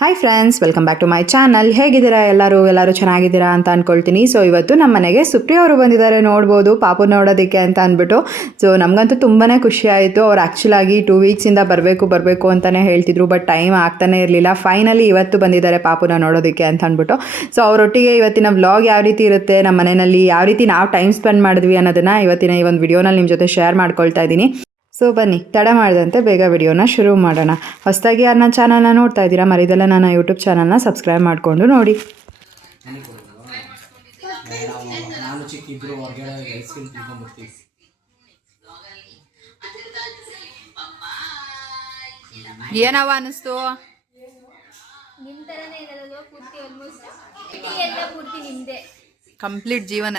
Hi friends, welcome back to my channel. ಹೇಗಿದ್ದೀರಾ ಎಲ್ಲರೂ ಚೆನ್ನಾಗಿದ್ದೀರಾ ಅಂತ ಅಂದ್ಕೊಳ್ತೀನಿ. ಸೊ ಇವತ್ತು ನಮ್ಮ ಮನೆಗೆ ಸುಪ್ರಿಯಾ ಅವರು ಬಂದಿದ್ದಾರೆ, ನೋಡ್ಬೋದು ಪಾಪು ನೋಡೋದಕ್ಕೆ ಅಂತ ಅಂದ್ಬಿಟ್ಟು. ಸೊ ನಮಗಂತೂ ತುಂಬಾ ಖುಷಿ ಆಯಿತು. ಅವ್ರು ಆ್ಯಕ್ಚುಲಾಗಿ 2 ವೀಕ್ಸಿಂದ ಬರಬೇಕು ಅಂತಲೇ ಹೇಳ್ತಿದ್ರು, ಬಟ್ ಟೈಮ್ ಆಗ್ತಾನೆ ಇರಲಿಲ್ಲ. ಫೈನಲಿ ಇವತ್ತು ಬಂದಿದ್ದಾರೆ ಪಾಪುನ ನೋಡೋದಕ್ಕೆ ಅಂತ ಅಂದ್ಬಿಟ್ಟು. ಸೊ ಅವರೊಟ್ಟಿಗೆ ಇವತ್ತಿನ ವ್ಲಾಗ್ ಯಾವ ರೀತಿ ಇರುತ್ತೆ, ನಮ್ಮ ಮನೆಯಲ್ಲಿ ಯಾವ ರೀತಿ ನಾವು ಟೈಮ್ ಸ್ಪೆಂಡ್ ಮಾಡಿದ್ವಿ ಅನ್ನೋದನ್ನು ಇವತ್ತಿನ ಈ ಒಂದು ವಿಡಿಯೋನಲ್ಲಿ ನಿಮ್ಮ ಜೊತೆ ಶೇರ್ ಮಾಡ್ಕೊಳ್ತಾ ಇದ್ದೀನಿ. ಸೊ ಬನ್ನಿ, ತಡ ಮಾಡಿದಂತೆ ಬೇಗ ವಿಡಿಯೋನ ಶುರು ಮಾಡೋಣ. ಹೊಸದಾಗಿ ಯಾರು ನನ್ನ ಚಾನಲ್ನ ನೋಡ್ತಾ ಇದ್ದೀರಾ, ಮರಿದಲ್ಲ ನನ್ನ ಯೂಟ್ಯೂಬ್ ಚಾನಲ್ನ ಸಬ್ಸ್ಕ್ರೈಬ್ ಮಾಡಿಕೊಂಡು ನೋಡಿ. ಏನವ ಅನ್ನಿಸ್ತು? ಕಂಪ್ಲೀಟ್ ಜೀವನ.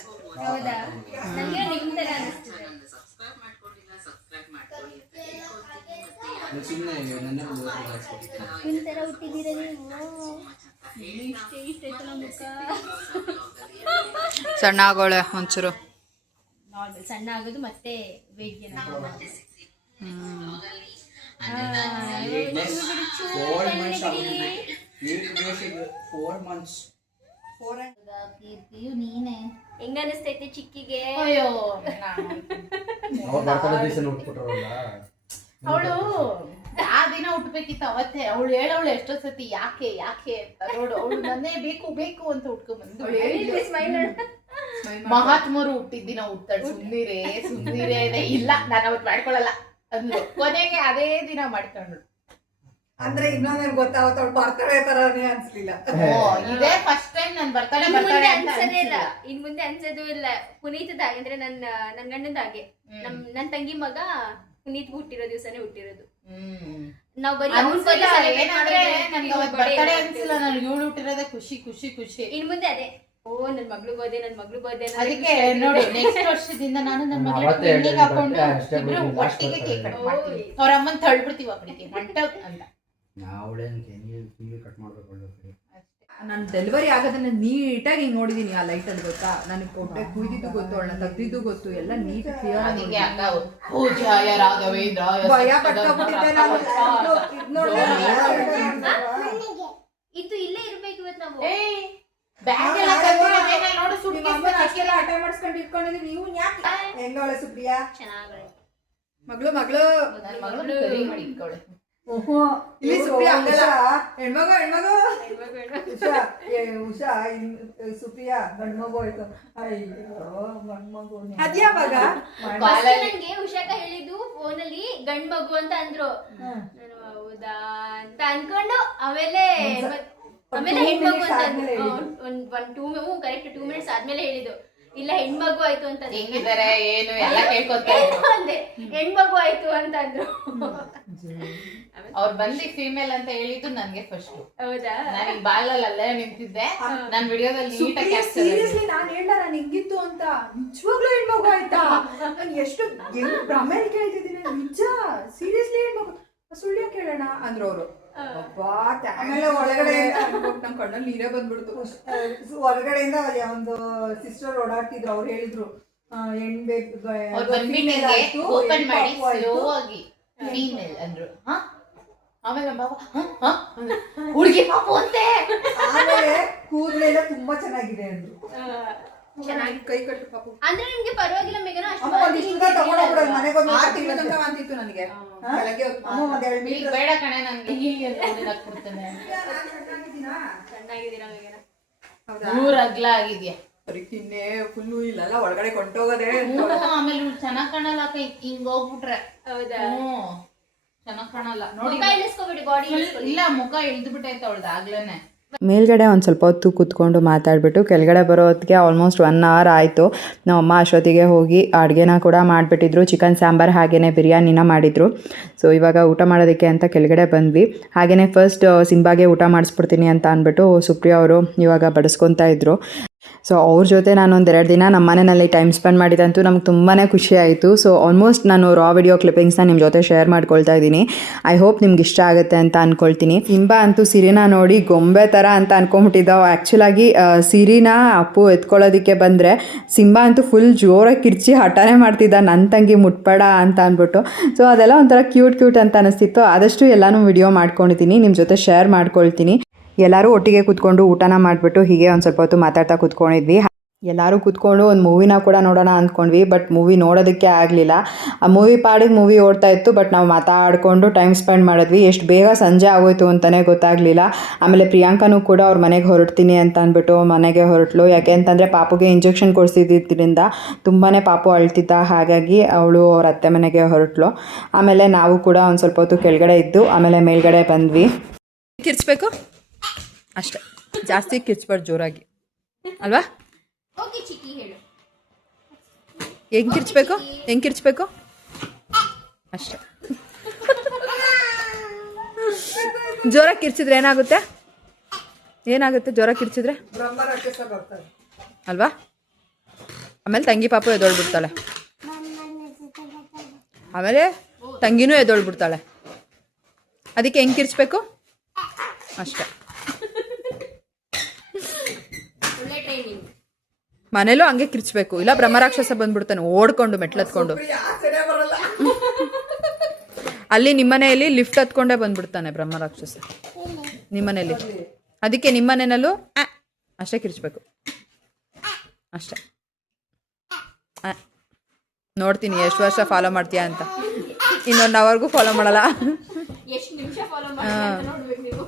ಸಣ್ಣ ಆಗೋಳೆ ಒಂಚೂರು, ಸಣ್ಣ ಆಗೋದು ಮತ್ತೆ ವೇಟ್ ಗೇನ್ ನೀನೆ ಹೆಂಗ ಅನಿಸ್ತೈತಿ ಚಿಕ್ಕಿಗೆ? ಅಯ್ಯೋ ಅವಳು ಆ ದಿನ ಹುಟ್ಬೇಕಿತ್ತು ಅವತ್ತೇ. ಅವಳು ಹೇಳವಳು ಎಷ್ಟೋ ಸತಿ ಯಾಕೆ ಅಂತ. ನೋಡು, ಅವಳು ನನ್ನೇ ಬೇಕು ಅಂತ ಹುಟ್ಕೊಂಡ್ಬಂದು ಮಹಾತ್ಮರು ಹುಟ್ಟಿದ ದಿನ ಹುಟ್ತಾಳೆ. ಸುಮ್ಮನಿರೇ ಇಲ್ಲ, ನಾನು ಅವತ್ತು ಮಾಡ್ಕೊಳಲ್ಲ ಅಂದ್ಲು. ಕೊನೆಗೆ ಅದೇ ದಿನ ಮಾಡ್ಕೊಂಡ್ಳು. ಅಂದ್ರೆ ಇನ್ನೊಂದೇನು ಗೊತ್ತಾವತ್ತ, ಅವಳು ಬರ್ತಾಳೆ ತರಾನೇ ಅನ್ಸ್ಲಿಲ್ಲ. ಇದೇ ಫಸ್ಟ್ ಟೈಮ್ ನಾನು ಬರ್ತಾಳೆ ಅನ್ಸದೇ ಇಲ್ಲ. ಇನ್ ಮುಂದೆ ಅನ್ಸೋದು ಇಲ್ಲ. ಪುನೀತದಾಗೆ ಅಂದ್ರೆ ನನ್ನ ಗಂಡಂದಾಗೆ ನನ್ನ ತಂಗಿ ಮಗ ಪುನೀತ್ ಹುಟ್ಟಿರೋ ದಿವಸನೇ ಹುಟ್ಟಿರೋದು. ನಾವ್ ಬರೀ ಇವಳು ಹುಟ್ಟಿರೋದೇ ಖುಷಿ. ಇನ್ ಮುಂದೆ ಅದೇ, ಓ ನನ್ ಮಗಳು ಬೋದೆ ಅದಕ್ಕೆ ನೋಡು, ನೆಕ್ಸ್ಟ್ ವರ್ಷದಿಂದ ನಾನು ನನ್ನ ಮಗಳಿಗೆ ಹಾಕೊಂಡು ಇಬ್ರು ಒಟ್ಟಿಗೆ ಕೇಕ್ ಕಟ್ ಮಾಡ್ತೀವಿ. ಅವ್ರ ಅಮ್ಮನ್ ತಳ್ಬಿಡ್ತೀವಿ ಅವಳಿಗೆ ಮಂಟ ಅಂತ. ನಾನು ಡೆಲಿವರಿ ಆಗೋದನ್ನ ನೀಟಾಗಿ ಹಿಂಗೆ ನೋಡಿದೀನಿ. ಆ ಲೈಟ್ ಅಲ್ಲಿ ಗೊತ್ತಾ, ನನಗೆ ಕೊಟ್ಟೆ ಕುಯ್ದಿದ್ದು ಗೊತ್ತು, ಅವಳನ್ನ ತೆಗ್ದಿದ್ದು ಗೊತ್ತು, ಎಲ್ಲ ನೀಟ್ ಕ್ಲಿಯರ್. ಭಯ ಪಟ್ಕೊಂಡ್ಬಿಟ್ಟಿದ್ದೆ ನಾನು. ಇದು ಇಲ್ಲೇ ಇರ್ಬೇಕು ಇವತ್ತು ನಾವು. ಆಟ ಮಾಡಿಸ್ಕೊಂಡು ಇಟ್ಕೊಂಡಿದ್ವಿ. ನೀವು ಯಾಕೆ ಹೆಂಗವಳೆ ಸುಪ್ರಿಯಾ? ಚೆನ್ನಾಗಿ ಮಗಳು ಮಾಡಿಕೊಳ್ಳೆ. ಇಲ್ಲಿ ಸುಪ್ರಿಯಾ ಹೆಣ್ಮಗು ಉಷಾ ಸುಪ್ರಿಯಾ ಗಂಡ್ಮಗು ಆಯ್ತು. ಅಯ್ಯೋ ಗಂಡ್ಮಗು ಅದ್ಯಾವಾಗ? ನಂಗೆ ಉಷಾಕ ಹೇಳಿದ್ದು ಫೋನಲ್ಲಿ ಗಂಡ್ ಮಗು ಅಂತ ಅಂದ್ರು. ನಾನು ಹೌದಾ ಅಂತ ಅನ್ಕೊಂಡು ಆಮೇಲೆ ಹೆಣ್ಮಗು ಅಂತ ಕರೆಕ್ಟ್ 2 ಮಿನಿಟ್ಸ್ ಆದ್ಮೇಲೆ ಹೇಳಿದ್ದು, ಇಲ್ಲ ಹೆಣ್ಮಗು ಆಯ್ತು ಅಂತ. ಹೆಂಗಿದ್ದಾರೆ ಏನು ಎಲ್ಲ ಕೇಳ್ಕೊತಾರೆ. ಹೆಣ್ಮಗು ಆಯ್ತು ಅಂತ ಅಂದ್ರು. ಅವ್ರು ಬಂದು ಫೀಮೇಲ್ ಅಂತ ಹೇಳಿದ್ದು ನನ್ಗೆ ಫಸ್ಟ್. ಹೌದಾ? ನಾನು ಬಾಲಲ್ಲಿ ಅಲ್ಲೇ ನಿಂತಿದ್ದೆ. ನಾನು ವಿಡಿಯೋದಲ್ಲಿ ಸೀರಿಯಸ್ಲಿ ನಾನು ಹೇಳ, ನಾನು ಹಿಂಗಿತ್ತು ಅಂತ. ನಿಜವಾಗ್ಲೂ ಹೆಣ್ಮಗು ಆಯ್ತಾ? ನಾನು ಎಷ್ಟು ಭ್ರಮೇಲಿ ಕೇಳ್ತಿದ್ದೀನಿ. ನಿಜ ಸೀರಿಯಸ್ಲಿ ಹೆಣ್ಮಗು, ಸುಳ್ಯ ಕೇಳೋಣ ಅಂದ್ರು ಅವರು. ಆಮೇಲೆ ಒಳಗಡೆ ನಮ್ ಕಣ್ಣಲ್ಲಿ ನೀರೇ ಬಂದ್ಬಿಡ್ತು. ಹೊರಗಡೆಯಿಂದ ಒಂದು ಸಿಸ್ಟರ್ ಓಡಾಡ್ತಿದ್ರು, ಅವ್ರು ಹೇಳಿದ್ರು ಓಪನ್ ಮಾಡಿ ಸ್ಲೋ ಆಗಿ ಫೀಮೇಲ್ ಅಂದ್ರು. ಆಮೇಲೆ ಬಾಬಾ ಹುಡುಗಿ ಪಾಪು ಅಂತೆ. ಆಮೇಲೆ ಕೂದಲೆಲ್ಲ ತುಂಬಾ ಚೆನ್ನಾಗಿದೆ ಅಂದ್ರು. ಚೆನ್ನಾಗಿ ಕೈ ಕಟ್ಟು ಪಾಪು ಅಂದ್ರೆ ನಿಮ್ಗೆ ಪರವಾಗಿಲ್ಲ ಮೇಘನ. ಅಂತಿತ್ತು ನನಗೆ. ಬೇಡ ಕಣೆ, ನನ್ಗೆ ಚೆನ್ನಾಗಿದ್ದೀರಾ ಮೇಘನ? ಮೂರ್ ಅಗ್ಲ ಆಗಿದ್ಯಾ? ತಿನ್ನೆ ಫುಲ್ಲು ಇಲ್ಲಲ್ಲ, ಒಳಗಡೆ ಕೊಂಟೋಗದೆ. ಆಮೇಲೆ ಚೆನ್ನಾಗ್ ಕಾಣಲ್ಲ ಹಿಂಗ್ ಹೋಗ್ಬಿಟ್ರೆ. ಹೌದಾ? ಚೆನ್ನಾಗ್ ಕಾಣಲ್ಲ ನೋಡಿ. ಬಾಡಿ ಇಲ್ಲ, ಮುಖ ಇಳ್ದು ಬಿಟ್ಟೈತೆ ಅವಳ್ದು ಆಗ್ಲೇನೆ. ಮೇಲ್ಗಡೆ ಒಂದು ಸ್ವಲ್ಪ ಹೊತ್ತು ಕೂತ್ಕೊಂಡು ಮಾತಾಡಿಬಿಟ್ಟು ಕೆಳಗಡೆ ಬರೋ ಹೊತ್ತಿಗೆ ಆಲ್ಮೋಸ್ಟ್ 1 hour ಆಯಿತು. ನಮ್ಮಮ್ಮ ಅಷ್ಟೊತ್ತಿಗೆ ಹೋಗಿ ಅಡುಗೆನ ಕೂಡ ಮಾಡಿಬಿಟ್ಟಿದ್ರು. ಚಿಕನ್ ಸಾಂಬಾರು ಹಾಗೆಯೇ ಬಿರಿಯಾನಿನ ಮಾಡಿದರು. ಸೊ ಇವಾಗ ಊಟ ಮಾಡೋದಕ್ಕೆ ಅಂತ ಕೆಳಗಡೆ ಬಂದ್ವಿ. ಹಾಗೆಯೇ ಫಸ್ಟ್ ಸಿಂಬಾಗೆ ಊಟ ಮಾಡಿಸ್ಬಿಡ್ತೀನಿ ಅಂತ ಅಂದ್ಬಿಟ್ಟು ಸುಪ್ರಿಯಾ ಅವರು ಇವಾಗ ಬಡಿಸ್ಕೊತಾ ಇದ್ರು. ಸೊ ಅವ್ರ ಜೊತೆ ನಾನು 1-2 ದಿನ ನಮ್ಮ ಮನೆಯಲ್ಲಿ ಟೈಮ್ ಸ್ಪೆಂಡ್ ಮಾಡಿದಂತೂ ನಮ್ಗೆ ತುಂಬಾ ಖುಷಿ ಆಯಿತು. ಸೊ ಆಲ್ಮೋಸ್ಟ್ ನಾನು ರಾ ವಿಡಿಯೋ ಕ್ಲಿಪ್ಪಿಂಗ್ಸ್ನ ನಿಮ್ಮ ಜೊತೆ ಶೇರ್ ಮಾಡ್ಕೊಳ್ತಾ ಇದ್ದೀನಿ. ಐ ಹೋಪ್ ನಿಮ್ಗೆ ಇಷ್ಟ ಆಗುತ್ತೆ ಅಂತ ಅಂದ್ಕೊಳ್ತೀನಿ. ಸಿಂಬಾ ಅಂತೂ ಸಿರಿನ ನೋಡಿ ಗೊಂಬೆ ಥರ ಅಂತ ಅಂದ್ಕೊಂಬಿಟ್ಟಿದ್ದಾವೆ. ಆ್ಯಕ್ಚುಲಾಗಿ ಸಿರಿನ ಅಪ್ಪು ಎತ್ಕೊಳ್ಳೋದಕ್ಕೆ ಬಂದರೆ ಸಿಂಬಾ ಅಂತೂ ಫುಲ್ ಜೋರಾಗಿ ಕಿರ್ಚಿ ಹಠಾನೇ ಮಾಡ್ತಿದ್ದ, ನನ್ನ ತಂಗಿ ಮುಟ್ಬೇಡ ಅಂತ ಅಂದ್ಬಿಟ್ಟು. ಸೊ ಅದೆಲ್ಲ ಒಂಥರ ಕ್ಯೂಟ್ ಅಂತ ಅನಿಸ್ತಿತ್ತು. ಆದಷ್ಟು ಎಲ್ಲನೂ ವಿಡಿಯೋ ಮಾಡ್ಕೊಂಡಿದ್ದೀನಿ, ನಿಮ್ಮ ಜೊತೆ ಶೇರ್ ಮಾಡ್ಕೊಳ್ತೀನಿ. ಎಲ್ಲರೂ ಒಟ್ಟಿಗೆ ಕೂತ್ಕೊಂಡು ಊಟನ ಮಾಡಿಬಿಟ್ಟು ಹೀಗೆ ಒಂದು ಸ್ವಲ್ಪ ಹೊತ್ತು ಮಾತಾಡ್ತಾ ಕೂತ್ಕೊಂಡಿದ್ವಿ. ಎಲ್ಲರೂ ಕೂತ್ಕೊಂಡು ಒಂದು ಮೂವಿನ ಕೂಡ ನೋಡೋಣ ಅಂದ್ಕೊಂಡ್ವಿ, ಬಟ್ ಮೂವಿ ನೋಡೋದಕ್ಕೆ ಆಗಲಿಲ್ಲ. ಆ ಮೂವಿ ಪಾಡಿಗೆ ಮೂವಿ ಓಡ್ತಾ ಇತ್ತು, ಬಟ್ ನಾವು ಮಾತಾಡಿಕೊಂಡು ಟೈಮ್ ಸ್ಪೆಂಡ್ ಮಾಡಿದ್ವಿ. ಎಷ್ಟು ಬೇಗ ಸಂಜೆ ಆಗೋಯ್ತು ಅಂತಲೇ ಗೊತ್ತಾಗಲಿಲ್ಲ. ಆಮೇಲೆ ಪ್ರಿಯಾಂಕನೂ ಕೂಡ ಅವ್ರ ಮನೆಗೆ ಹೊರಡ್ತೀನಿ ಅಂತ ಅಂದ್ಬಿಟ್ಟು ಮನೆಗೆ ಹೊರಟ್ಲು. ಯಾಕೆ ಅಂತಂದರೆ ಪಾಪುಗೆ ಇಂಜೆಕ್ಷನ್ ಕೊಡಿಸಿದ್ದರಿಂದ ತುಂಬಾ ಪಾಪು ಅಳ್ತಿದ್ದ, ಹಾಗಾಗಿ ಅವಳು ಅವ್ರ ಅತ್ತೆ ಮನೆಗೆ ಹೊರಟ್ಲು. ಆಮೇಲೆ ನಾವು ಕೂಡ ಒಂದು ಸ್ವಲ್ಪ ಹೊತ್ತು ಕೆಳಗಡೆ ಇದ್ದು ಆಮೇಲೆ ಮೇಲ್ಗಡೆ ಬಂದ್ವಿ. ಕಿರ್ಚ್ಬೇಕು ಅಷ್ಟೇ, ಜಾಸ್ತಿ ಕಿರ್ಚ್ಬಾರ್ದು, ಜೋರಾಗಿ ಅಲ್ವಾ? ಓಕೆ ಚಿಕ್ಕಿ ಹೇಳು. ಹೆಂಗೆ ಕಿರ್ಚ್ಬೇಕು ಅಷ್ಟೇ. ಜೋರಾಗಿ ಕಿರ್ಚಿದ್ರೆ ಏನಾಗುತ್ತೆ ಜೋರಾಗಿ ಕಿರ್ಚಿದ್ರೆ ಅಲ್ವಾ? ಆಮೇಲೆ ತಂಗಿ ಪಾಪು ಎದ್ದೊಳ್ಬಿಡ್ತಾಳೆ, ಆಮೇಲೆ ತಂಗಿನೂ ಎದ್ದೊಳ್ಬಿಡ್ತಾಳೆ. ಅದಕ್ಕೆ ಹೆಂಗೆ ಕಿರ್ಚ್ಬೇಕು ಅಷ್ಟೇ. ಒಳ್ಳೆ ಟ್ರೈನಿಂಗ್. ಮನೇಲೂ ಹಂಗೆ ಕಿರ್ಚ್ಬೇಕು, ಇಲ್ಲ ಬ್ರಹ್ಮರಾಕ್ಷಸ ಬಂದ್ಬಿಡ್ತಾನೆ ಓಡ್ಕೊಂಡು ಮೆಟ್ಲತ್ಕೊಂಡು. ಅಲ್ಲಿ ನಿಮ್ಮನೆಯಲ್ಲಿ ಲಿಫ್ಟ್ ಹತ್ಕೊಂಡೇ ಬಂದ್ಬಿಡ್ತಾನೆ ಬ್ರಹ್ಮರಾಕ್ಷಸ ನಿಮ್ಮನೇಲಿ. ಅದಕ್ಕೆ ನಿಮ್ಮನೇನಲ್ಲೂ ಅಷ್ಟೇ ಕಿರ್ಚ್ಬೇಕು ಅಷ್ಟೇ. ನೋಡ್ತೀನಿ ಎಷ್ಟು ವರ್ಷ ಫಾಲೋ ಮಾಡ್ತೀಯಾ ಅಂತ. ಇನ್ನೊಂದು ಅವರ್ಗೂ ಫಾಲೋ ಮಾಡಲ್ಲ. ಎಷ್ಟು ನಿಮಿಷ ಫಾಲೋ ಮಾಡ್ತೀರಾ ನೋಡ್ಬೇಕು ನೀವು.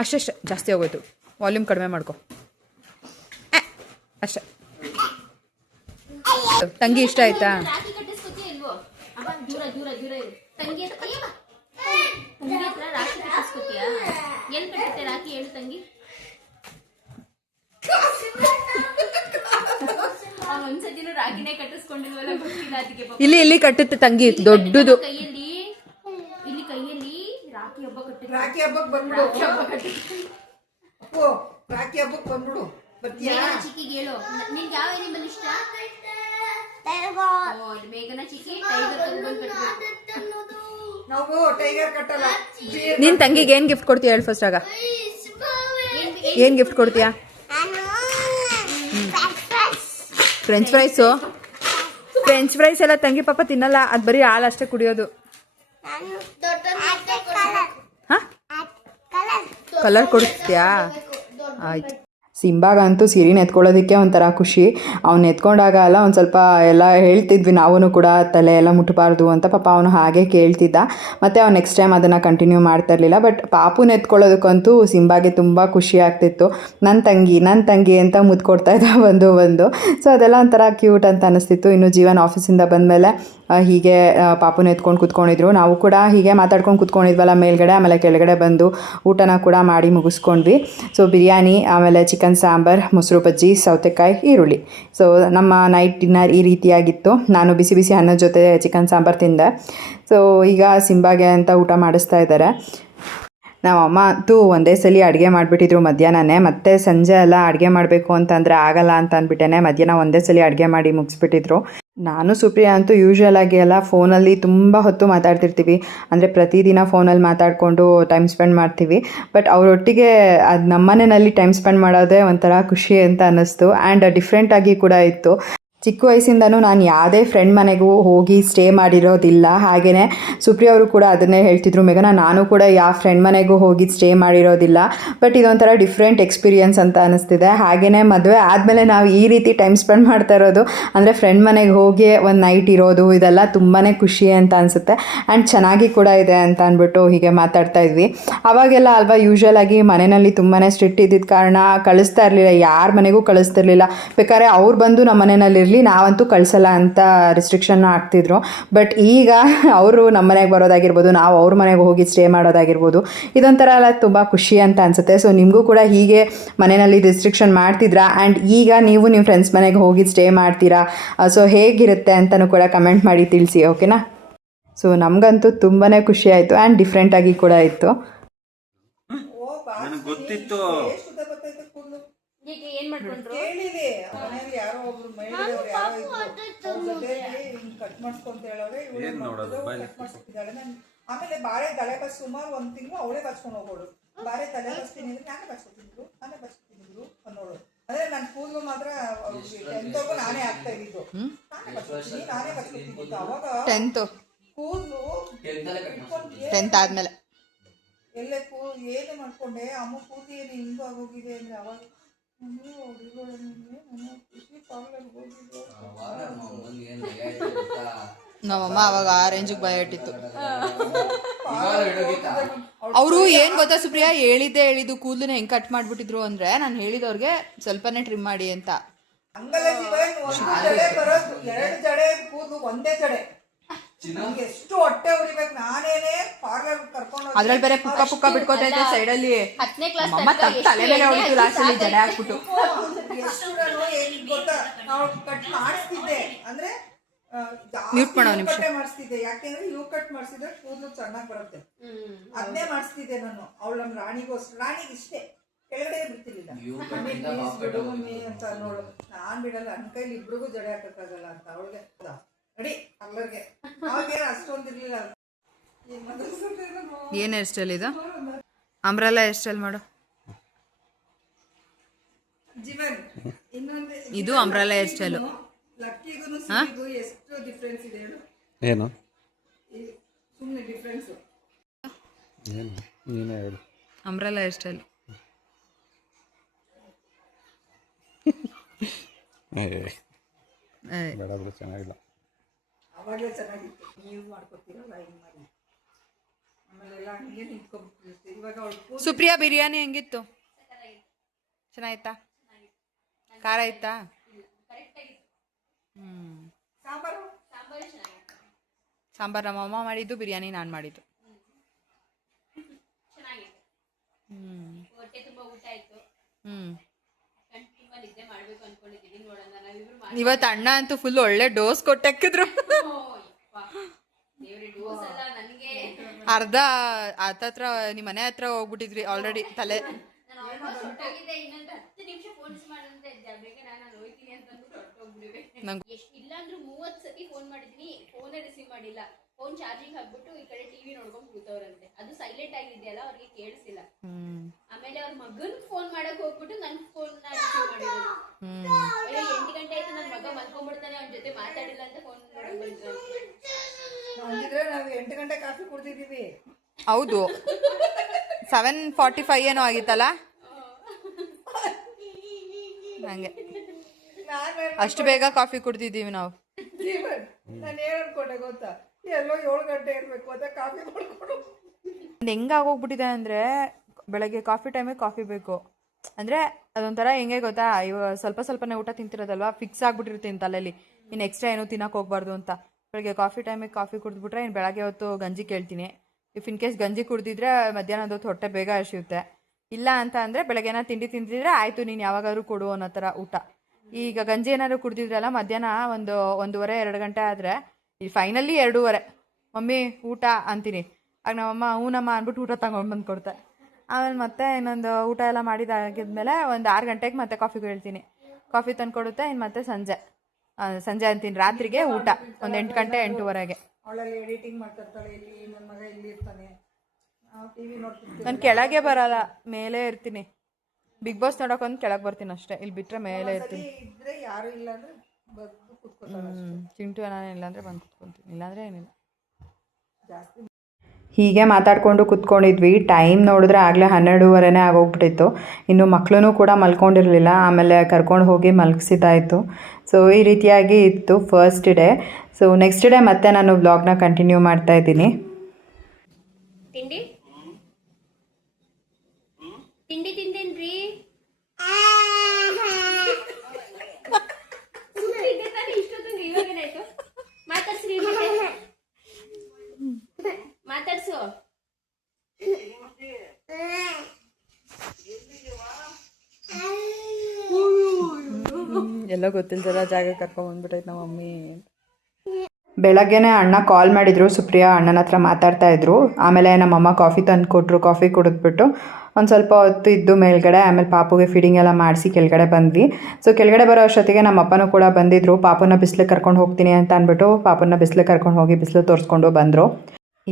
ಅಷ್ಟೇ ಜಾಸ್ತಿ ಹೋಗೋಯ್ತು, ವಾಲ್ಯೂಮ್ ಕಡಿಮೆ ಮಾಡ್ಕೊ ಅಷ್ಟೇ. ತಂಗಿ ಇಷ್ಟ ಆಯ್ತಾ? ರಾಖಿ ಕಟ್ಟಿಸ್ಕೊತೀಯ ಇಲ್ವೋ? ಅಪ್ಪ ದೂರ ದೂರ ದೂರ ಇರು. ತಂಗಿ ಹತ್ರ ರಾಖಿ ಕಟ್ಟಿಸ್ಕೊತೀಯ? ಎಲ್ಲಿ ಕಟ್ಟುತ್ತೆ ರಾಖಿ ಹೇಳು ತಂಗಿ. ಒಂದ್ಸತಿನೂ ರಾಖಿನೇ ಕಟ್ಟಿಸ್ಕೊಂಡಿಲ್ವಲ್ಲ, ಗೊತ್ತಿಲ್ಲ ಅದಕ್ಕೆ. ಇಲ್ಲಿ ಕಟ್ಟುತ್ತೆ ತಂಗಿ, ದೊಡ್ಡದು ಕೈಯಲ್ಲಿ, ಇಲ್ಲಿ ಕೈಯಲ್ಲಿ ರಾಖಿ ಹಬ್ಬ ಕಟ್ಟುತ್ತೆ. ರಾಖಿ ಹಬ್ಬಕ್ಕೆ ಬಂದ್ಬಿಡು. ರಾಖಿ ಹಬ್ಬಕ್ಕೆ ಬಂದ್ಬಿಡು. ಚಿಕ್ಕಿಗೆ ಹೇಳು, ನಿನ್ಗೆ ಯಾವ ಅನಿಮಲ್ ಇಷ್ಟ? ಬೇಗನ ಚಿಕ್ಕಿ ಟೈಗರ್ ತಂದ್ಕೊಂಡು ಕಟ್ಟಬೇಕು. ನಾವು ಟೈಗರ್ ಕಟ್ಟಲ್ಲ. ನಿನ್ ತಂಗಿಗೆ ಏನ್ ಗಿಫ್ಟ್ ಕೊಡ್ತೀಯ ಹೇಳು ಫಸ್ಟ್. ಆಗ ಏನ್ ಗಿಫ್ಟ್ ಕೊಡ್ತೀಯಾ? ಫ್ರೆಂಚ್ ಫ್ರೈಸ್ ಎಲ್ಲ ತಂಗಿ ಪಾಪ ತಿನ್ನಲ್ಲ, ಅದು ಬರೀ ಹಾಲು ಅಷ್ಟೇ ಕುಡಿಯೋದು. ಕಲರ್ ಕೊಡ್ತೀಯಾ? ಆಯ್ತು. ಸಿಂಬಾಗಂತೂ ಸೀರೆನ ಎತ್ಕೊಳ್ಳೋದಕ್ಕೆ ಒಂಥರ ಖುಷಿ. ಅವ್ನು ಎತ್ಕೊಂಡಾಗ ಎಲ್ಲ ಒಂದು ಸ್ವಲ್ಪ ಎಲ್ಲ ಹೇಳ್ತಿದ್ವಿ ನಾವೂ ಕೂಡ, ತಲೆ ಎಲ್ಲ ಮುಟ್ಟಬಾರ್ದು ಅಂತ. ಪಾಪ ಅವನು ಹಾಗೆ ಕೇಳ್ತಿದ್ದ. ಮತ್ತು ಅವ್ನು ನೆಕ್ಸ್ಟ್ ಟೈಮ್ ಅದನ್ನು ಕಂಟಿನ್ಯೂ ಮಾಡ್ತಾ ಇರಲಿಲ್ಲ. ಬಟ್ ಪಾಪುನ ಎತ್ಕೊಳ್ಳೋದಕ್ಕಂತೂ ಸಿಂಬಾಗೆ ತುಂಬ ಖುಷಿ ಆಗ್ತಿತ್ತು. ನನ್ನ ತಂಗಿ ಅಂತ ಮುದ್ದು ಕೊಡ್ತಾ ಇದ್ದ ಒಂದು. ಸೊ ಅದೆಲ್ಲ ಒಂಥರ ಕ್ಯೂಟ್ ಅಂತ ಅನ್ನಿಸ್ತಿತ್ತು. ಇನ್ನು ಜೀವನ್ ಆಫೀಸಿಂದ ಬಂದಮೇಲೆ ಹೀಗೆ ಪಾಪುನ ಎತ್ಕೊಂಡು ಕೂತ್ಕೊಂಡಿದ್ರು. ನಾವು ಕೂಡ ಹೀಗೆ ಮಾತಾಡ್ಕೊಂಡು ಕೂತ್ಕೊಂಡಿದ್ವಲ್ಲ ಮೇಲ್ಗಡೆ. ಆಮೇಲೆ ಕೆಳಗಡೆ ಬಂದು ಊಟನ ಕೂಡ ಮಾಡಿ ಮುಗಿಸ್ಕೊಂಡ್ವಿ. ಸೊ ಬಿರಿಯಾನಿ, ಆಮೇಲೆ ಚಿಕನ್ ಸಾಂಬಾರ್, ಮೊಸರು ಬಜ್ಜಿ, ಸೌತೆಕಾಯಿ, ಈರುಳ್ಳಿ. ಸೊ ನಮ್ಮ ನೈಟ್ ಡಿನ್ನರ್ ಈ ರೀತಿಯಾಗಿತ್ತು. ನಾನು ಬಿಸಿ ಬಿಸಿ ಅನ್ನದ ಜೊತೆ ಚಿಕನ್ ಸಾಂಬಾರು ತಿಂದೆ. ಸೊ ಈಗ ಸಿಂಬಾಗೆ ಅಂತ ಊಟ ಮಾಡಿಸ್ತಾ ಇದ್ದಾರೆ. ನಮ್ಮ ಅಮ್ಮ ಅಂತೂ ಒಂದೇ ಸಲ ಅಡುಗೆ ಮಾಡಿಬಿಟ್ಟಿದ್ರು ಮಧ್ಯಾಹ್ನನೇ. ಮತ್ತೆ ಸಂಜೆ ಎಲ್ಲ ಅಡುಗೆ ಮಾಡಬೇಕು ಅಂತಂದರೆ ಆಗಲ್ಲ ಅಂತ ಅಂದ್ಬಿಟ್ಟೆ ಮಧ್ಯಾಹ್ನ ಒಂದೇ ಸಲ ಅಡುಗೆ ಮಾಡಿ ಮುಗಿಸ್ಬಿಟ್ಟಿದ್ರು. ನಾನು ಸುಪ್ರಿಯಾ ಅಂತೂ ಯೂಶ್ವಲ್ ಆಗಿ ಎಲ್ಲ ಫೋನಲ್ಲಿ ತುಂಬ ಹೊತ್ತು ಮಾತಾಡ್ತಿರ್ತೀವಿ. ಅಂದರೆ ಪ್ರತಿದಿನ ಫೋನಲ್ಲಿ ಮಾತಾಡಿಕೊಂಡು ಟೈಮ್ ಸ್ಪೆಂಡ್ ಮಾಡ್ತೀವಿ. ಬಟ್ ಅವರೊಟ್ಟಿಗೆ ಅದು ನಮ್ಮನೆಯಲ್ಲಿ ಟೈಮ್ ಸ್ಪೆಂಡ್ ಮಾಡೋದೇ ಒಂಥರ ಖುಷಿ ಅಂತ ಅನ್ನಿಸ್ತು. ಆ್ಯಂಡ್ ಡಿಫ್ರೆಂಟಾಗಿ ಕೂಡ ಇತ್ತು. ಚಿಕ್ಕ ವಯಸ್ಸಿಂದನೂ ನಾನು ಯಾವುದೇ ಫ್ರೆಂಡ್ ಮನೆಗೂ ಹೋಗಿ ಸ್ಟೇ ಮಾಡಿರೋದಿಲ್ಲ. ಹಾಗೆಯೇ ಸುಪ್ರಿಯಾ ಅವರು ಕೂಡ ಅದನ್ನೇ ಹೇಳ್ತಿದ್ರು, ಮೇಘನಾ ನಾನು ಕೂಡ ಯಾವ ಫ್ರೆಂಡ್ ಮನೆಗೂ ಹೋಗಿ ಸ್ಟೇ ಮಾಡಿರೋದಿಲ್ಲ. ಬಟ್ ಇದೊಂಥರ ಡಿಫ್ರೆಂಟ್ ಎಕ್ಸ್ಪೀರಿಯನ್ಸ್ ಅಂತ ಅನ್ನಿಸ್ತಿದೆ. ಹಾಗೆಯೇ ಮದುವೆ ಆದಮೇಲೆ ನಾವು ಈ ರೀತಿ ಟೈಮ್ ಸ್ಪೆಂಡ್ ಮಾಡ್ತಾ ಇರೋದು, ಅಂದರೆ ಫ್ರೆಂಡ್ ಮನೆಗೆ ಹೋಗಿ ಒಂದು ನೈಟ್ ಇರೋದು, ಇದೆಲ್ಲ ತುಂಬಾ ಖುಷಿ ಅಂತ ಅನಿಸುತ್ತೆ. ಆ್ಯಂಡ್ ಚೆನ್ನಾಗಿ ಕೂಡ ಇದೆ ಅಂತ ಅಂದ್ಬಿಟ್ಟು ಹೀಗೆ ಮಾತಾಡ್ತಾ ಇದ್ವಿ. ಆವಾಗೆಲ್ಲ ಅಲ್ವಾ ಯೂಶ್ವಲ್ ಆಗಿ ಮನೆಯಲ್ಲಿ ತುಂಬಾ ಸ್ಟ್ರಿಕ್ಟ್ ಇದ್ದಿದ್ದ ಕಾರಣ ಕಳಿಸ್ತಾ ಇರಲಿಲ್ಲ, ಯಾರ ಮನೆಗೂ ಕಳಿಸ್ತಿರ್ಲಿಲ್ಲ. ಬೇಕಾದ್ರೆ ಅವ್ರು ಬಂದು ನಮ್ಮ ಮನೆಯಲ್ಲಿ ನಾವಂತೂ ಕಳಿಸಲ್ಲ ಅಂತ ರಿಸ್ಟ್ರಿಕ್ಷನ್ ಆಗ್ತಿದ್ರು. ಬಟ್ ಈಗ ಅವರು ನಮ್ಮ ಮನೆಗೆ ಬರೋದಾಗಿರ್ಬೋದು, ನಾವು ಅವ್ರ ಮನೆಗೆ ಹೋಗಿ ಸ್ಟೇ ಮಾಡೋದಾಗಿರ್ಬೋದು, ಇದೊಂಥರ ಎಲ್ಲ ತುಂಬ ಖುಷಿ ಅಂತ ಅನಿಸುತ್ತೆ. ಸೊ ನಿಮಗೂ ಕೂಡ ಹೀಗೆ ಮನೆಯಲ್ಲಿ ರಿಸ್ಟ್ರಿಕ್ಷನ್ ಮಾಡ್ತಿದ್ರಾ? ಆ್ಯಂಡ್ ಈಗ ನೀವು ನಿಮ್ಮ ಫ್ರೆಂಡ್ಸ್ ಮನೆಗೆ ಹೋಗಿ ಸ್ಟೇ ಮಾಡ್ತೀರಾ? ಸೊ ಹೇಗಿರುತ್ತೆ ಅಂತಲೂ ಕೂಡ ಕಮೆಂಟ್ ಮಾಡಿ ತಿಳಿಸಿ, ಓಕೆನಾ? ಸೊ ನಮಗಂತೂ ತುಂಬಾ ಖುಷಿ ಆಯಿತು ಆ್ಯಂಡ್ ಡಿಫ್ರೆಂಟಾಗಿ ಕೂಡ ಇತ್ತು. ಗೊತ್ತಿತ್ತು ಈಗ ಏನ್ ಮಾಡ್ಕೊಂಡ್ರು? ಕೇಳಿದೆ ಮನೆಯಲ್ಲಿ ಯಾರೋ ಒಬ್ರು ಮಹಿಳೆಯವರು ಯಾರೋ ಇದ್ರು, ಅವ್ರ ಜೊತೆಗೆ ಹಿಂಗ್ ಕಟ್ ಮಾಡಿಸ್ಕೊಂತ ಹೇಳೋರೆ. ಏನ್ ನೋಡೋದು ಕಟ್ ಮಾಡಿಸ್ತಿದ್ದಾಳೆ. ಆಮೇಲೆ ಬಾಳೆ ತಲೆ ಬಸ್ ಸುಮಾರು 1 ತಿಂಗಳು ಅವಳೇ ಬಚ್ಕೊಂಡು ಹೋಗೋಳು. ಬಾಳೆ ತಲೆ ಬಸ್ತೀನಿ ಅಂದ್ರೆ ನಾನೇ ಬಚ್ಕೊತಿದ್ರು ಅನ್ನೋಳು. ಅಂದ್ರೆ ನನ್ನ ಕೂದಲು ಮಾತ್ರ 10th ನಾನೇ ಆಗ್ತಾ ಇದ್ದಿದ್ದು. ನಾನೇ ಬಚ್ಕೊತಿದ್ದು. ಅವಾಗ 10th ಕೂದಲು 10th ಆದ್ಮೇಲೆ ಎಲ್ಲೇ ಏನೇ ಮಾಡ್ಕೊಂಡೆ ಅಮ್ಮ ಕೂತಿ ಏನು ಹಿಂಗೂ ಆಗೋಗಿದೆ ಅಂದರೆ ಅವಾಗ ಖುಷಿ ಪಾರ್ಲರ್ಗೆ ಹೋಗಿದ್ದೆ. ನಮ್ಮಮ್ಮ ಅವಾಗ ಆ ರೇಂಜಿಗೆ ಭಯ ಇಟ್ಟಿತ್ತು. ಅವರು ಏನು ಗೊತ್ತಾ ಸುಪ್ರಿಯಾ, ಹೇಳಿದ್ದು ಕೂದಲನ್ನ ಹೆಂಗೆ ಕಟ್ ಮಾಡಿಬಿಟ್ಟಿದ್ರು ಅಂದರೆ, ನಾನು ಹೇಳಿದವ್ರಿಗೆ ಸ್ವಲ್ಪನೇ ಟ್ರಿಮ್ ಮಾಡಿ ಅಂತ. ಹಂಗಲ್ಲ ಜೀವನ್, ಒಂದು ಜಡೆ ಬರೋದು 2 ಜಡೆ ಕೂದಲು ಒಂದೇ ಜಡೆ. ನಂಗೆ ಎಷ್ಟು ಹೊಟ್ಟೆ ಉರಿಬೇಕು, ನಾನೇನೆ ಪಾರ್ಲರ್ ಕರ್ಕೊಂಡು ಅದ್ರಲ್ಲಿ ಬೇರೆ ಪುಕ್ಕ ಪುಕ್ಕ ಬಿಟ್ಕೋತೈತೆ ಸೈಡಲ್ಲಿ. 10ನೇ ಕ್ಲಾಸ್ ಅಮ್ಮ ತಲೆ ಮೇಲೆ ಹೊಡಿತು ಲಾಸ್ಟಲ್ಲಿ ಜಡೆ ಹಾಕ್ಬಿಟ್ಟು. ಎಷ್ಟು ನಾನು ಏನ್ ಗೊತ್ತಾ, ನಾವು ಕಟ್ ಮಾಡಿಸ್ತಿದ್ದೆ ಅಂದ್ರೆ ಮ್ಯೂಟ್ ಮಾಡೋ ನಿಮಿಷ ಮಾಡಿಸ್ತಿದ್ದೆ. ಯಾಕೆಂದ್ರೆ ಯೂ ಕಟ್ ಮಾಡಿಸಿದ್ರೆ ಕೂದಲು ಚೆನ್ನಾಗಿ ಬರುತ್ತೆ. ಅದನ್ನೇ ಮಾಡಿಸ್ತಿದ್ದೆ ನಾನು. ಅವಳು ನಮ್ಮ ರಾಣಿಗೆ ಇಷ್ಟೇ ಕೆಳಗಡೆ ಬಿಡ್ತಿರ್ಲಿಲ್ಲ. ಬಿಡು ಮಮ್ಮಿ ಅಂತ ನೋಡು, ನಾನ್ ಬಿಡಲ್ಲ, ನನ್ನ ಕೈಲಿ ಇಬ್ರಿಗೂ ಜಡೆ ಹಾಕಕ್ಕಾಗಲ್ಲ ಅಂತ ಅವಳಿಗೆ ರೆಡಿ ಪಾರ್ಲರ್ಗೆ. ಅವಾಗೇನು ಅಷ್ಟೊಂದಿರ್ಲಿಲ್ಲ. ಏನು ಹೇರ್ ಸ್ಟೈಲ್ ಇದು? ಅಂಬ್ರೆಲಾ ಹೇರ್ ಸ್ಟೈಲ್ ಮಾಡು. ಜೀವನ್ ಇನ್ನೊಂದು ಇದು ಅಂಬ್ರೆಲಾ ಹೇರ್ ಸ್ಟೈಲು. ಲಕ್ಕಿಗೂ ಸುಮ್ಮಿಗೂ ಎಷ್ಟು ಡಿಫ್ರೆನ್ಸ್ ಇದೆ ಹೇಳು. ಏನು ಸುಮ್ಮನೆ ಡಿಫ್ರೆನ್ಸ್ ಏನು ನೀನೇ ಹೇಳು. Umbrella hair style. ಬೇಡ ಬಿಡು, ಚೆನ್ನಾಗಿಲ್ಲ. ಅವಾಗಲೇ ಚೆನ್ನಾಗಿತ್ತು. ನೀವು ಮಾಡ್ಕೊತೀರಲ್ಲ ಹಿಂಗೆ ಮಾಡಿ, ಆಮೇಲೆಲ್ಲ ಹಂಗೆ ನಿಂತ್ಕೊಂಡ್ಬಿಟ್ಟಿರುತ್ತೆ. ಇವಾಗ ಅವಳು ಸುಪ್ರಿಯಾ ಬಿರಿಯಾನಿ ಹೆಂಗಿತ್ತು? ಚೆನ್ನಾಗಿತ್ತಾ? ಖಾರ ಇತ್ತಾ? ಸಾಂಬಾರು ನಮ್ಮ ಅಮ್ಮ ಮಾಡಿದ್ದು, ಬಿರಿಯಾನಿ ನಾನು ಮಾಡಿದ್ದು. ಇವತ್ತು ಅಣ್ಣ ಅಂತೂ ಫುಲ್ ಒಳ್ಳೆ ಡೋಸ್ ಕೊಟ್ಟಾಕಿದ್ರು. ಅರ್ಧ ಹತ್ತತ್ರ ನಿಮ್ಮ ಮನೆ ಹತ್ರ ಹೋಗ್ಬಿಟ್ಟಿದ್ರಿ ಆಲ್ರೆಡಿ. ತಲೆ ಇಲ್ಲಾಂದ್ರೂ 30 ಸತಿ ಫೋನ್ ಮಾಡಿದೀನಿ, ಫೋನೇ ರಿಸೀವ್ ಮಾಡಿಲ್ಲ. ಫೋನ್ ಚಾರ್ಜಿಂಗ್ ಹಾಕ್ಬಿಟ್ಟು ಈ ಕಡೆ ಟಿವಿ ನೋಡ್ಕೊಂಡು ಕೂತವ್ರಂತೆ. ಅದು ಸೈಲೆಂಟ್ ಆಗಿದೆಯಲ್ಲ, ಅವ್ರಿಗೆ ಕೇಳಿಸಿಲ್ಲ. ಆಮೇಲೆ ಅವ್ರ ಮಗನ್ ಫೋನ್ ಮಾಡಕ್ ಹೋಗ್ಬಿಟ್ಟು ನನ್ ಫೋನ್ ರಿಸೀವ್ ಮಾಡಿದ್ರು. 8 ಗಂಟೆ ಆಯ್ತು, ನನ್ ಮಗ ಮಲ್ಕೊಂಡ್ಬಿಡ್ತಾನೆ, ಅವ್ನ ಜೊತೆ ಮಾತಾಡಿಲ್ಲ ಅಂತ ಫೋನ್ ಮಾಡಕ್ ಬಂದ್ರು. ಹಂಗಿದ್ರೆ ನಾವು 8 ಗಂಟೆ ಕಾಫಿ ಕುಡ್ದಿದೀವಿ. ಹೌದು, 7:45 ಏನೋ ಆಗಿತ್ತಲ್ಲ ಹಂಗೆ. ಅಷ್ಟು ಬೇಗ ಕಾಫಿ ಕುಡ್ದಿದ್ದೀವಿ ನಾವು. ನಾನು ಏನು ಅನ್ಕೊಂಡೆ ಗೊತ್ತಾ, ಎಲ್ಲೋ 7 ಗಂಟೆ ಇರಬೇಕು ಅಂತ ಕಾಫಿ ಮಾಡ್ಕೊಂಡು. ಹೆಂಗಾಗೋಗ್ಬಿಟ್ಟಿದೆ ಅಂದರೆ, ಬೆಳಗ್ಗೆ ಕಾಫಿ ಟೈಮಿಗೆ ಕಾಫಿ ಬೇಕು ಅಂದರೆ ಅದೊಂಥರ ಹೆಂಗೆ ಗೊತ್ತಾ, ಇವಾಗ ಸ್ವಲ್ಪನೇ ಊಟ ತಿಂತಿರೋದಲ್ವಾ, ಫಿಕ್ಸ್ ಆಗಿಬಿಟ್ಟಿರ್ತೀನಿ ತಲೆಯಲ್ಲಿ, ಇನ್ನು ಎಕ್ಸ್ಟ್ರಾ ಏನೂ ತಿನ್ನೋಕೆ ಹೋಗ್ಬಾರ್ದು ಅಂತ. ಬೆಳಗ್ಗೆ ಕಾಫಿ ಟೈಮಿಗೆ ಕಾಫಿ ಕುಡಿದ್ಬಿಟ್ರೆ ಇನ್ನು ಬೆಳಗ್ಗೆ ಹೊತ್ತು ಗಂಜಿ ಕೇಳ್ತೀನಿ. ಇಫ್ ಇನ್ ಕೇಸ್ ಗಂಜಿ ಕುಡಿದಿದ್ರೆ ಮಧ್ಯಾಹ್ನದ ಹೊತ್ತು ಹೊಟ್ಟೆ ಬೇಗ ಹಸಿಯುತ್ತೆ. ಇಲ್ಲ ಅಂತ ಅಂದರೆ ಬೆಳಗ್ಗೆನ ತಿಂಡಿ ತಿಂದಿದ್ರೆ ಆಯಿತು, ನೀನು ಯಾವಾಗಾದ್ರೂ ಕೊಡು ಅನ್ನೋ ಥರ ಊಟ. ಈಗ ಗಂಜಿ ಏನಾದ್ರು ಕುಡಿದಿದ್ರಲ್ಲ ಮಧ್ಯಾಹ್ನ 1:30-2 ಗಂಟೆ ಆದರೆ ಈ ಫೈನಲಿ 2:30 ಮಮ್ಮಿ ಊಟ ಅಂತೀನಿ. ಆಗ ನಮ್ಮಮ್ಮ ಹೂನಮ್ಮ ಅಂದ್ಬಿಟ್ಟು ಊಟ ತಗೊಂಡು ಬಂದು ಕೊಡ್ತೆ. ಆಮೇಲೆ ಮತ್ತೆ ಇನ್ನೊಂದು ಊಟ ಎಲ್ಲ ಮಾಡಿದಾಗಿದ್ಮೇಲೆ ಒಂದು 6 ಗಂಟೆಗೆ ಮತ್ತೆ ಕಾಫಿಗೆ ಹೇಳ್ತೀನಿ, ಕಾಫಿ ತಂದು ಕೊಡುತ್ತೆ. ಇನ್ನು ಮತ್ತೆ ಸಂಜೆ ಅಂತೀನಿ, ರಾತ್ರಿಗೆ ಊಟ ಒಂದು 8 ಗಂಟೆ 8:30ಗೆ. ಅವಳಲ್ಲಿ ಎಡಿಟಿಂಗ್ ಮಾಡ್ತಿರ್ತಾಳೆ, ಇಲ್ಲಿ ನನ್ನ ಮಗ ಇಲ್ಲಿ ಇರ್ತಾನೆ, ನಾವು ಟಿವಿ ನೋಡ್ತಿರ್ತೀವಿ. ನಾನು ಕೆಳಗೆ ಬರಲ್ಲ, ಮೇಲೆ ಇರ್ತೀನಿ. ಬಿಗ್ ಬಾಸ್ ನೋಡೋಕೊಂದು ಕೆಳಗೆ ಬರ್ತೀನಿ ಅಷ್ಟೇ, ಇಲ್ಲಿ ಬಿಟ್ಟರೆ ಮೇಲೆ ಇರ್ತೀನಿ. ಇದ್ರೆ ಯಾರು ಇಲ್ಲ ಅಂದ್ರೆ ಬಂದು ಕುತ್ಕೋತಾಳೆ. ಚಿಂಟು ನಾನು ಇಲ್ಲಾಂದರೆ ಬಂದು ಕುತ್ಕೊತೀನಿ, ಇಲ್ಲಾಂದರೆ ಏನಿಲ್ಲ. ಜಾಸ್ತಿ ಹೀಗೆ ಮಾತಾಡಿಕೊಂಡು ಕುತ್ಕೊಂಡಿದ್ವಿ. ಟೈಮ್ ನೋಡಿದ್ರೆ ಆಗಲೇ 12:30 ಆಗೋಗ್ಬಿಟ್ಟಿತ್ತು. ಇನ್ನು ಮಕ್ಕಳೂ ಕೂಡ ಮಲ್ಕೊಂಡಿರಲಿಲ್ಲ. ಆಮೇಲೆ ಕರ್ಕೊಂಡು ಹೋಗಿ ಮಲಗಿಸಿದ್ದಾಯಿತು. ಸೊ ಈ ರೀತಿಯಾಗಿ ಇತ್ತು first day. So next day ಮತ್ತೆ ನಾನು ವ್ಲಾಗ್ನ ಕಂಟಿನ್ಯೂ ಮಾಡ್ತಾಯಿದ್ದೀನಿ. ತಿಂಡಿ ತಿಂಡಿ ತಿಂತೇನ್ರಿ. ಇಷ್ಟೊತ್ತಂಗೆ ಇವಾಗೇನಾಯ್ತು? ಮಾತಾಡ್ಸ್ರಿ, ಮಾತಾಡ್ಸು. ಎಲ್ಲ ಗೊತ್ತಿಲ್ದಲ್ಲ ಜಾಗ ಕರ್ಕೊಂಡ್ಬಂದ್ಬಿಟ್ಟೈತೆ ನಮ್ಮ ಮಮ್ಮಿ. ಬೆಳಗ್ಗೆನೇ ಅಣ್ಣ ಕಾಲ್ ಮಾಡಿದರು, ಸುಪ್ರಿಯಾ ಅಣ್ಣನ ಹತ್ರ ಮಾತಾಡ್ತಾಯಿದ್ರು. ಆಮೇಲೆ ನಮ್ಮಮ್ಮ ಕಾಫಿ ತಂದು ಕೊಟ್ಟರು. ಕಾಫಿ ಕುಡಿದ್ಬಿಟ್ಟು ಒಂದು ಸ್ವಲ್ಪ ಹೊತ್ತು ಇದ್ದು ಮೇಲ್ಗಡೆ, ಆಮೇಲೆ ಪಾಪುಗೆ ಫೀಡಿಂಗ್ ಎಲ್ಲ ಮಾಡಿಸಿ ಕೆಳಗಡೆ ಬಂದ್ವಿ. ಸೊ ಕೆಳಗಡೆ ಬರೋ ಅಷ್ಟೊತ್ತಿಗೆ ನಮ್ಮ ಅಪ್ಪನೂ ಕೂಡ ಬಂದಿದ್ದರು. ಪಾಪುನ ಬಿಸಿಲಿಗೆ ಕರ್ಕೊಂಡು ಹೋಗ್ತೀನಿ ಅಂತ ಅಂದ್ಬಿಟ್ಟು ಪಾಪುನ ಬಿಸಿಲಿಗೆ ಕರ್ಕೊಂಡು ಹೋಗಿ ಬಿಸಿಲು ತೋರಿಸ್ಕೊಂಡು ಬಂದರು.